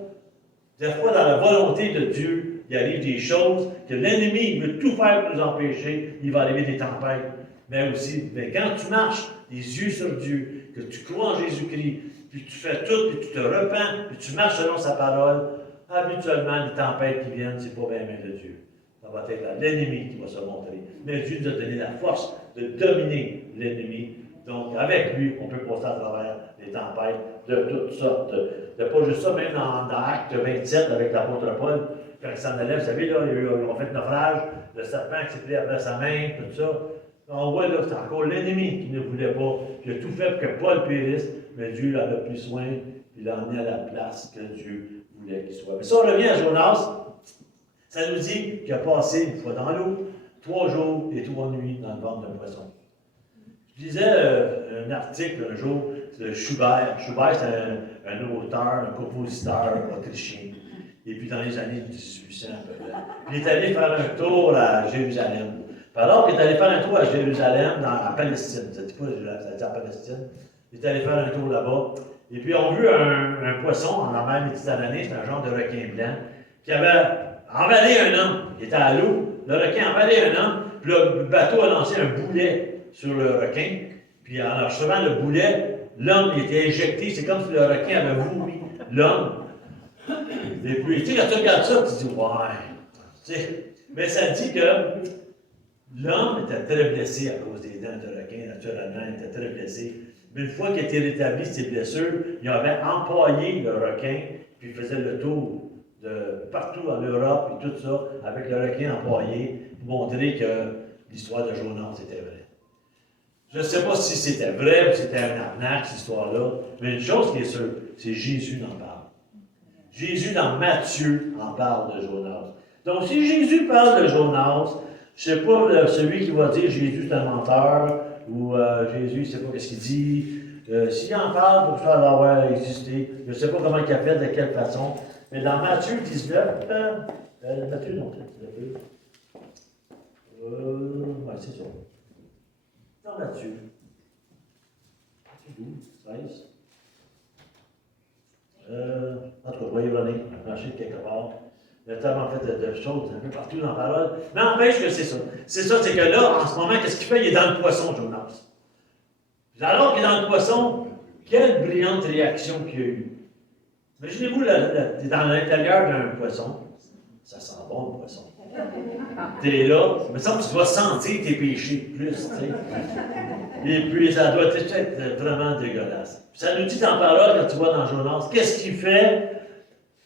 Des fois, dans la volonté de Dieu, il arrive des choses que l'ennemi veut tout faire pour nous empêcher. Il va arriver des tempêtes. Mais aussi, quand tu marches les yeux sur Dieu, que tu crois en Jésus-Christ, puis tu fais tout, puis tu te repens, puis tu marches selon sa parole, habituellement, les tempêtes qui viennent, c'est pas bien de Dieu. Ça va être l'ennemi qui va se montrer. Mais Dieu nous a donné la force de dominer l'ennemi. Donc, avec lui, on peut passer à travers les tempêtes de toutes sortes. De pas juste ça, même dans Acte 27 avec l'apôtre Paul, quand il s'en allait, vous savez, là, ils ont fait le naufrage, le serpent qui s'est pris après sa main, tout ça. On voit là, c'est encore l'ennemi qui ne voulait pas. Il a tout fait pour que Paul périsse, mais Dieu en a pris soin, il l'a emmené à la place que Dieu voulait qu'il soit. Mais si on revient à Jonas, ça nous dit qu'il a passé une fois dans l'eau, 3 jours et 3 nuits dans le ventre d'un poisson. Je lisais un article un jour de Schubert. Schubert, c'est un auteur, un compositeur autrichien. Et puis dans les années 1800 à peu près. Il est allé faire un tour à Jérusalem. Puis alors qu'il est allé faire un tour à Jérusalem, en Palestine, ça dit pas, ça dit en Palestine, il est allé faire un tour là-bas. Et puis on a vu un poisson en la mer Méditerranée, c'est un genre de requin blanc, qui avait envalé un homme. Il était à l'eau, le requin a envalé un homme, puis le bateau a lancé un boulet sur le requin, puis en recevant le boulet, l'homme était éjecté, c'est comme si le requin avait vomi l'homme. Et puis, tu sais, quand tu regardes ça, tu te dis, ouais. Mais ça dit que l'homme était très blessé à cause des dents de requin, naturellement, il était très blessé. Mais une fois qu'il était rétabli ses blessures, il avait empaillé le requin, puis il faisait le tour de partout en Europe et tout ça, avec le requin empaillé, pour montrer que l'histoire de Jonas était vraie. Je ne sais pas si c'était vrai ou si c'était un arnaque, cette histoire-là, mais une chose qui est sûre, c'est Jésus en parle. Jésus, dans Matthieu, en parle de Jonas. Donc, si Jésus parle de Jonas, je ne sais pas celui qui va dire Jésus est un menteur, ou Jésus ne sait pas ce qu'il dit. S'il en parle, pour ça l'avoir existé, je ne sais pas comment il a fait, de quelle façon. Mais dans Matthieu 19, Matthieu, non, peut-être. Oui, c'est ça. Dans Matthieu. C'est 12. 13. En tout cas, je vais y revenir, marcher quelque part. Il y a tellement fait de choses un peu partout dans la parole. Mais n'empêche que c'est ça. C'est ça, c'est que là, en ce moment, qu'est-ce qu'il fait? Il est dans le poisson, Jonas. Alors qu'il est dans le poisson, quelle brillante réaction qu'il y a eu. Imaginez-vous, dans l'intérieur d'un poisson. Ça sent bon, le poisson. T'es là, il me semble que tu dois sentir tes péchés plus, tu sais. Et puis, ça doit être vraiment dégueulasse. Ça nous dit dans la parole, quand tu vois dans Jonas, qu'est-ce qu'il fait?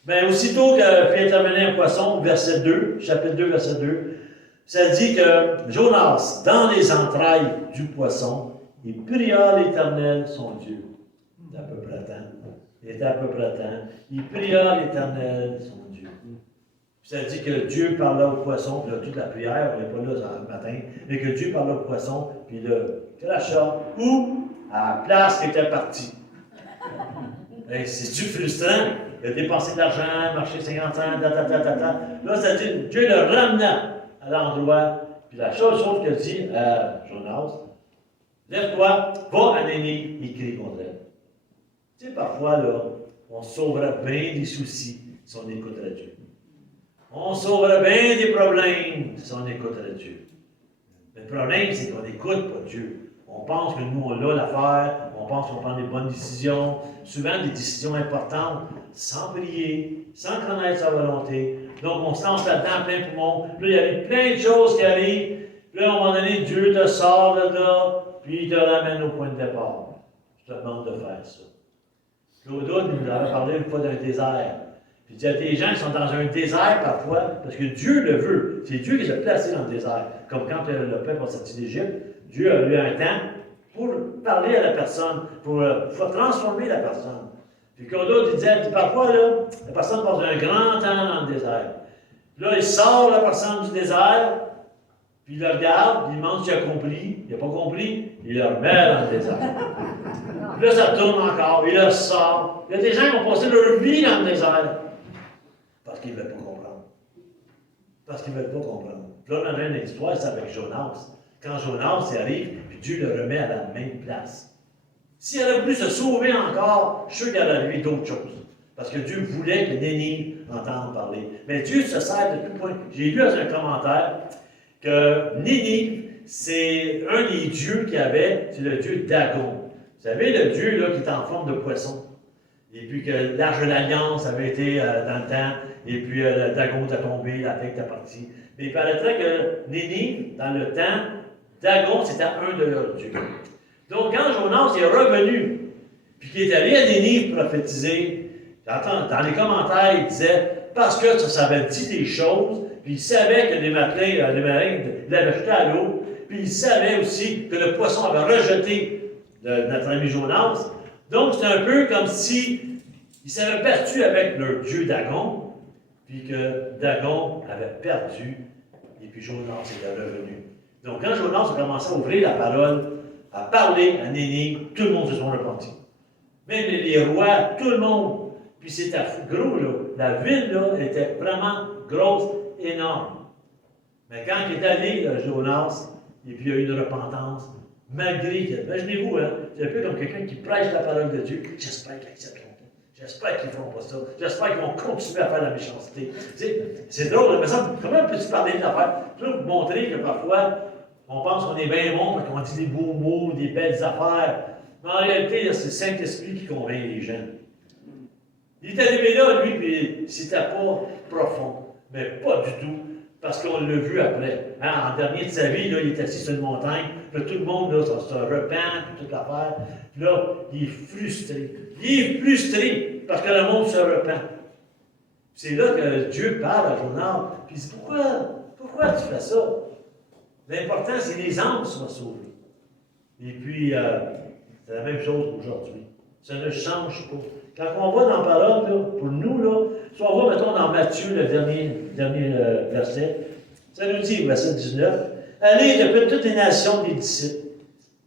Bien, aussitôt qu'il fait intervenir un poisson, verset 2, chapitre 2, verset 2, ça dit que Jonas, dans les entrailles du poisson, il pria l'Éternel, son Dieu. Il était à peu près temps. Il était à peu près temps. Il pria l'Éternel, son Dieu. Ça dit que Dieu parla au poisson, puis là, toute la prière, on n'est pas là le matin, mais que Dieu parla au poisson, puis le cracha, ou à la place qui était partie. C'est-tu frustrant? Il a dépensé de l'argent, marché 50 ans, Là, ça dit, Dieu le ramena à l'endroit, puis la chose qu'il dit à Jonas, lève-toi, va à Néné, il crie contre elle. Tu sais, parfois, là, on sauverait bien des soucis si on écouterait Dieu. On sauverait bien des problèmes si on écouterait Dieu. Mais le problème, c'est qu'on n'écoute pas Dieu. On pense que nous, on a l'affaire, on pense qu'on prend des bonnes décisions, souvent des décisions importantes, sans prier, sans connaître sa volonté. Donc, on se lance là-dedans plein poumon. Puis là, il y a plein de choses qui arrivent. Puis là, à un moment donné, Dieu te sort de là, puis il te ramène au point de départ. Je te demande de faire ça. Claude nous avait parlé une fois d'un désert. Puis il y a des gens qui sont dans un désert parfois, parce que Dieu le veut. C'est Dieu qui les a placés dans le désert. Comme quand le peuple a sorti d'Égypte, Dieu a eu un temps pour parler à la personne, pour transformer la personne. Puis Claude disait, parfois, là, la personne passe un grand temps dans le désert. Puis là, il sort la personne du désert, puis il le regarde, il demande s'il a compris. Il n'a pas compris, il le remet dans le désert. Puis là, ça tourne encore, il le sort. Il y a des gens qui ont passé leur vie dans le désert. Parce qu'ils ne veulent pas comprendre. Parce qu'ils ne veulent pas comprendre. Puis là, on a une histoire, c'est avec Jonas. Quand Jonas arrive, puis Dieu le remet à la même place. S'il avait voulu se sauver encore, je suis sûr qu'il aurait arrivé d'autres choses. Parce que Dieu voulait que Nénive entende parler. Mais Dieu se sert de tout point. J'ai lu dans un commentaire que Nénive, c'est un des dieux qu'il y avait, c'est le dieu Dagon. Vous savez, le dieu là, qui est en forme de poisson. Et puis que l'Arche de l'Alliance avait été dans le temps, et puis le Dagon est tombé, la tête est partie. Mais il paraîtrait que Nénive, dans le temps, Dagon, c'était un de leurs dieux. Donc, quand Jonas est revenu, puis qu'il est allé à Nénive prophétiser, dans les commentaires, il disait, parce que ça avait dit des choses, puis il savait que les marins l'avaient jeté à l'eau, puis il savait aussi que le poisson avait rejeté notre ami Jonas. Donc, c'est un peu comme si il s'avait battu avec leur dieu Dagon, puis que Dagon avait perdu, et puis Jonas était revenu. Donc, quand Jonas a commencé à ouvrir la parole, à parler à Nénive, tout le monde se sont repentis. Même les rois, tout le monde. Puis c'était gros, là. La ville, là, était vraiment grosse, énorme. Mais quand il est allé, Jonas, et puis il y a eu une repentance, malgré que, imaginez-vous, hein, c'est un peu comme quelqu'un qui prêche la parole de Dieu. J'espère qu'ils accepteront pas. J'espère qu'ils ne feront pas ça. J'espère qu'ils vont continuer à faire la méchanceté. C'est drôle, mais ça, comment peux-tu parler de l'affaire? Je veux vous montrer que parfois, on pense qu'on est bien bon parce qu'on dit des beaux mots, des belles affaires. Mais en réalité, c'est le Saint-Esprit qui convainc les gens. Il est arrivé là, lui, puis c'était pas profond. Mais pas du tout. Parce qu'on l'a vu après. Hein, en dernier de sa vie, là, il est assis sur une montagne. Puis tout le monde là, se repent, puis toute l'affaire. Puis là, il est frustré. Il est frustré parce que le monde se repent. C'est là que Dieu parle à Jonas. Puis il dit, pourquoi tu fais ça? L'important, c'est que les âmes soient sauvées. Et puis, c'est la même chose aujourd'hui. Ça ne change pas. Quand on va dans la parole, là, pour nous, là, si on va, mettons, dans Matthieu, le dernier verset, ça nous dit, verset 19, « Allez depuis toutes les nations des disciples,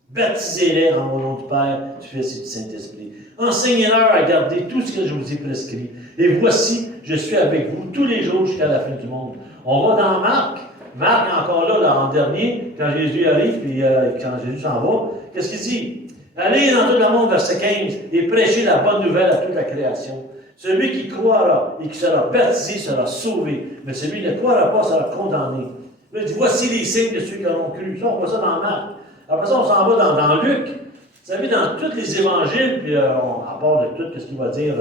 baptisez-les en mon nom du Père, du Fils et du Saint-Esprit. Enseignez-leur à garder tout ce que je vous ai prescrit. Et voici, je suis avec vous tous les jours jusqu'à la fin du monde. » On va dans Marc. Marc, encore là, en dernier, quand Jésus arrive, puis quand Jésus s'en va, qu'est-ce qu'il dit? Allez dans tout le monde, verset 15, et prêchez la bonne nouvelle à toute la création. Celui qui croira et qui sera baptisé sera sauvé, mais celui qui ne croira pas sera condamné. Là, il dit, voici les signes de ceux qui auront cru. Ça, on voit ça dans Marc. Après ça, on s'en va dans Luc. Vous savez, dans tous les évangiles, puis à part de tout ce qu'il va dire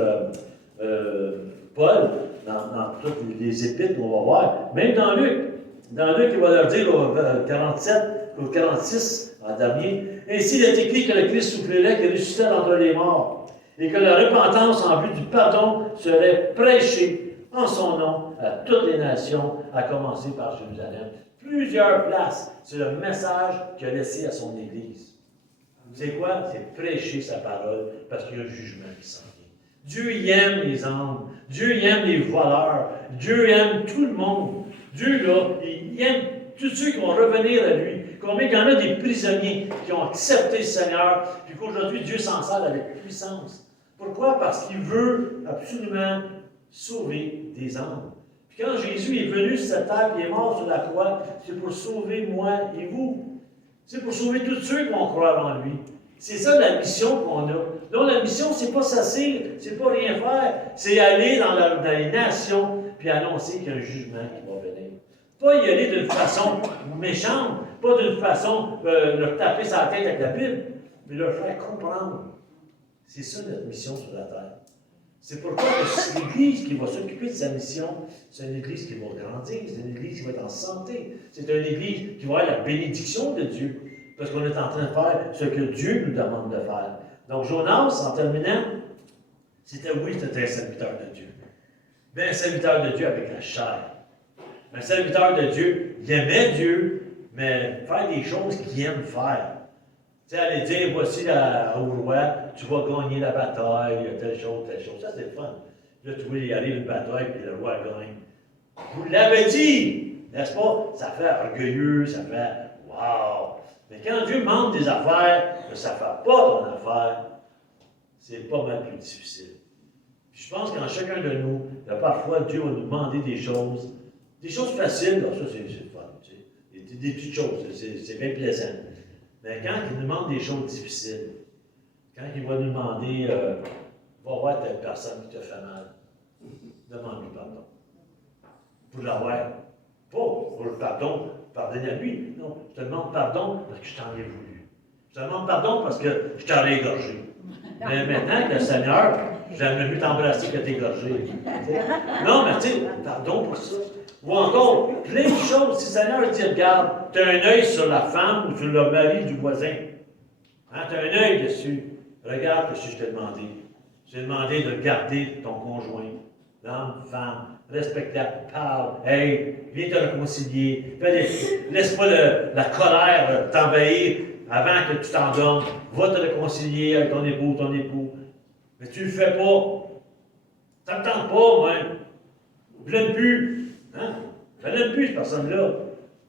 Paul, dans toutes les épîtres qu'on va voir, même dans Luc, il va leur dire au 47, au 46, en dernier, ainsi il est écrit que le Christ souffrirait, qu'il ressuscitait d'entre les morts, et que la repentance en vue du pardon serait prêchée en son nom à toutes les nations, à commencer par Jérusalem. Plusieurs places, c'est le message qu'il a laissé à son Église. C'est quoi? C'est prêcher sa parole, parce qu'il y a un jugement qui s'en vient. Dieu il aime les âmes, Dieu il aime les voleurs, Dieu aime tout le monde. Dieu, là, il aime tous ceux qui vont revenir à lui. Combien il y en a des prisonniers qui ont accepté le Seigneur, puis qu'aujourd'hui Dieu s'en sert avec puissance. Pourquoi? Parce qu'il veut absolument sauver des âmes. Puis quand Jésus est venu sur cette terre, il est mort sur la croix, c'est pour sauver moi et vous. C'est pour sauver tous ceux qui vont croire en lui. C'est ça la mission qu'on a. Donc la mission, c'est pas s'asseoir, c'est pas rien faire, c'est aller dans les nations, puis annoncer qu'il y a un jugement qui va venir. Pas y aller d'une façon méchante, pas d'une façon leur taper sa tête avec la Bible, mais leur faire comprendre. C'est ça notre mission sur la terre. C'est pourquoi c'est l'Église qui va s'occuper de sa mission. C'est une Église qui va grandir, c'est une Église qui va être en santé. C'est une Église qui va avoir la bénédiction de Dieu. Parce qu'on est en train de faire ce que Dieu nous demande de faire. Donc Jonas, en terminant, c'était un serviteur de Dieu. Mais un serviteur de Dieu avec la chair. Un serviteur de Dieu, il aimait Dieu, mais faire des choses qu'il aime faire. Tu sais, aller dire, voici au roi, tu vas gagner la bataille, telle chose. Ça, c'est le fun. Là, tu vois, il arrive une bataille, puis le roi gagne. Vous l'avez dit, n'est-ce pas? Ça fait orgueilleux, ça fait wow. Mais quand Dieu demande des affaires, que ça ne fait pas ton affaire, c'est pas mal plus difficile. Puis je pense qu'en chacun de nous, parfois, Dieu va nous demander des choses faciles, là, ça c'est le fun, tu sais. Des petites choses, c'est bien plaisant. Mais quand il nous demande des choses difficiles, quand il va nous demander, va voir telle personne qui te fait mal, demande-lui pardon. Pour l'avoir, pas pour le pardon, pardonner à lui. Non, je te demande pardon parce que je t'en ai voulu. Je te demande pardon parce que je t'en ai égorgé. Mais maintenant que le Seigneur, j'aimerais mieux t'embrasser que t'égorger. Non, mais tu sais, pardon pour ça. Ou encore, plein de choses. Si le Seigneur dit, regarde, tu as un œil sur la femme ou sur le mari du voisin. Hein, tu as un œil dessus. Regarde ce que je t'ai demandé. Je t'ai demandé de garder ton conjoint. Homme, femme, respectable, parle, hey, viens te réconcilier. Laisse pas la colère t'envahir avant que tu t'endormes. Va te réconcilier avec ton époux. Mais tu le fais pas. Ça ne tente pas, moi. Je l'aime plus. Hein? Je l'aime plus, cette personne-là.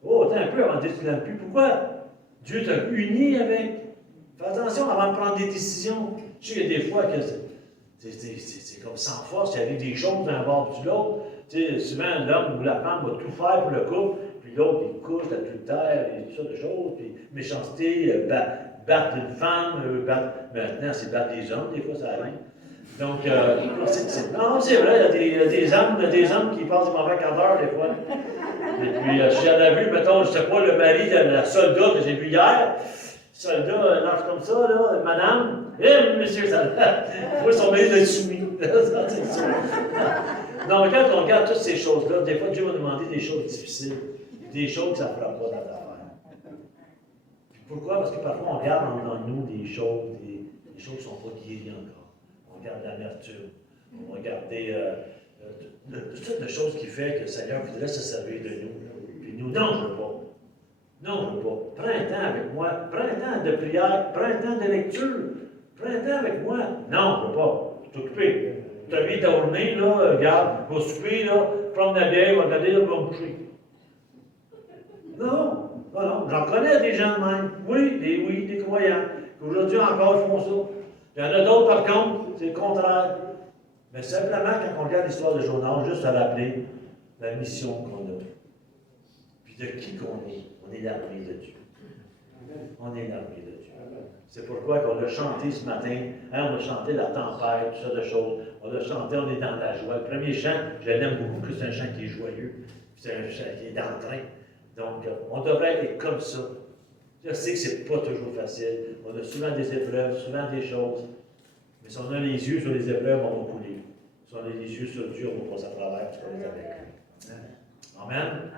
Oh, attends un peu avant de dire que tu l'aimes plus. Pourquoi? Dieu t'a uni avec. Fais attention avant de prendre des décisions. Je sais qu'il y a des fois que c'est comme sans force, il y avait des choses d'un bord ou de l'autre. Souvent, l'homme ou la femme va tout faire pour le couple, puis l'autre, il couche, l'adultère, et tout ça de choses, puis méchanceté, battre une femme, maintenant, c'est battre des hommes, des fois, ça arrive. Donc, non, c'est vrai, il y a des hommes qui passent des mauvais quart d'heure, des fois. Et puis, si j'en ai vu, mettons, je ne sais pas, le mari de la soldat que j'ai vu hier, soldat marche comme ça, là, madame, monsieur soldat, il faut son mari d'être soumis. Non, mais quand on regarde toutes ces choses-là, des fois, Dieu va nous demander des choses difficiles, des choses que ça ne fera pas dans l'affaire. Pourquoi? Parce que parfois, on regarde en nous des choses qui ne sont pas guéries encore. On regarde l'amertume, on va regarder toutes sortes de choses qui font que le Seigneur voudrait se servir de nous. Puis nous, non, je ne veux pas. Non, je ne veux pas. Prends un temps avec moi. Prends un temps de prière. Prends un temps de lecture. Prends un temps avec moi. Non, je ne veux pas. Je suis occupé. Tu as mis ta journée, là, regarde, va souper, là, prendre la bière, va regarder, là, va me coucher. Non, j'en connais des gens de même. Oui, des croyants. Aujourd'hui encore, ils font ça. Il y en a d'autres, par contre, c'est le contraire. Mais simplement, quand on regarde l'histoire de Jonas, juste à rappeler la mission qu'on a. Puis de qui qu'on est. On est l'armée de Dieu. On est l'armée de Dieu. C'est pourquoi on l'a chanté ce matin. Hein, on a chanté la tempête, tout ça de choses. On l'a chanté, on est dans la joie. Le premier chant, je l'aime beaucoup, que c'est un chant qui est joyeux. C'est un chant qui est dans le train. Donc, on devrait être comme ça. Je sais que c'est pas toujours facile. On a souvent des épreuves, souvent des choses. Mais si on a les yeux sur les épreuves, on va couler. Si on a les yeux sur Dieu, on va passer à travers, parce qu'on est avec lui. Amen.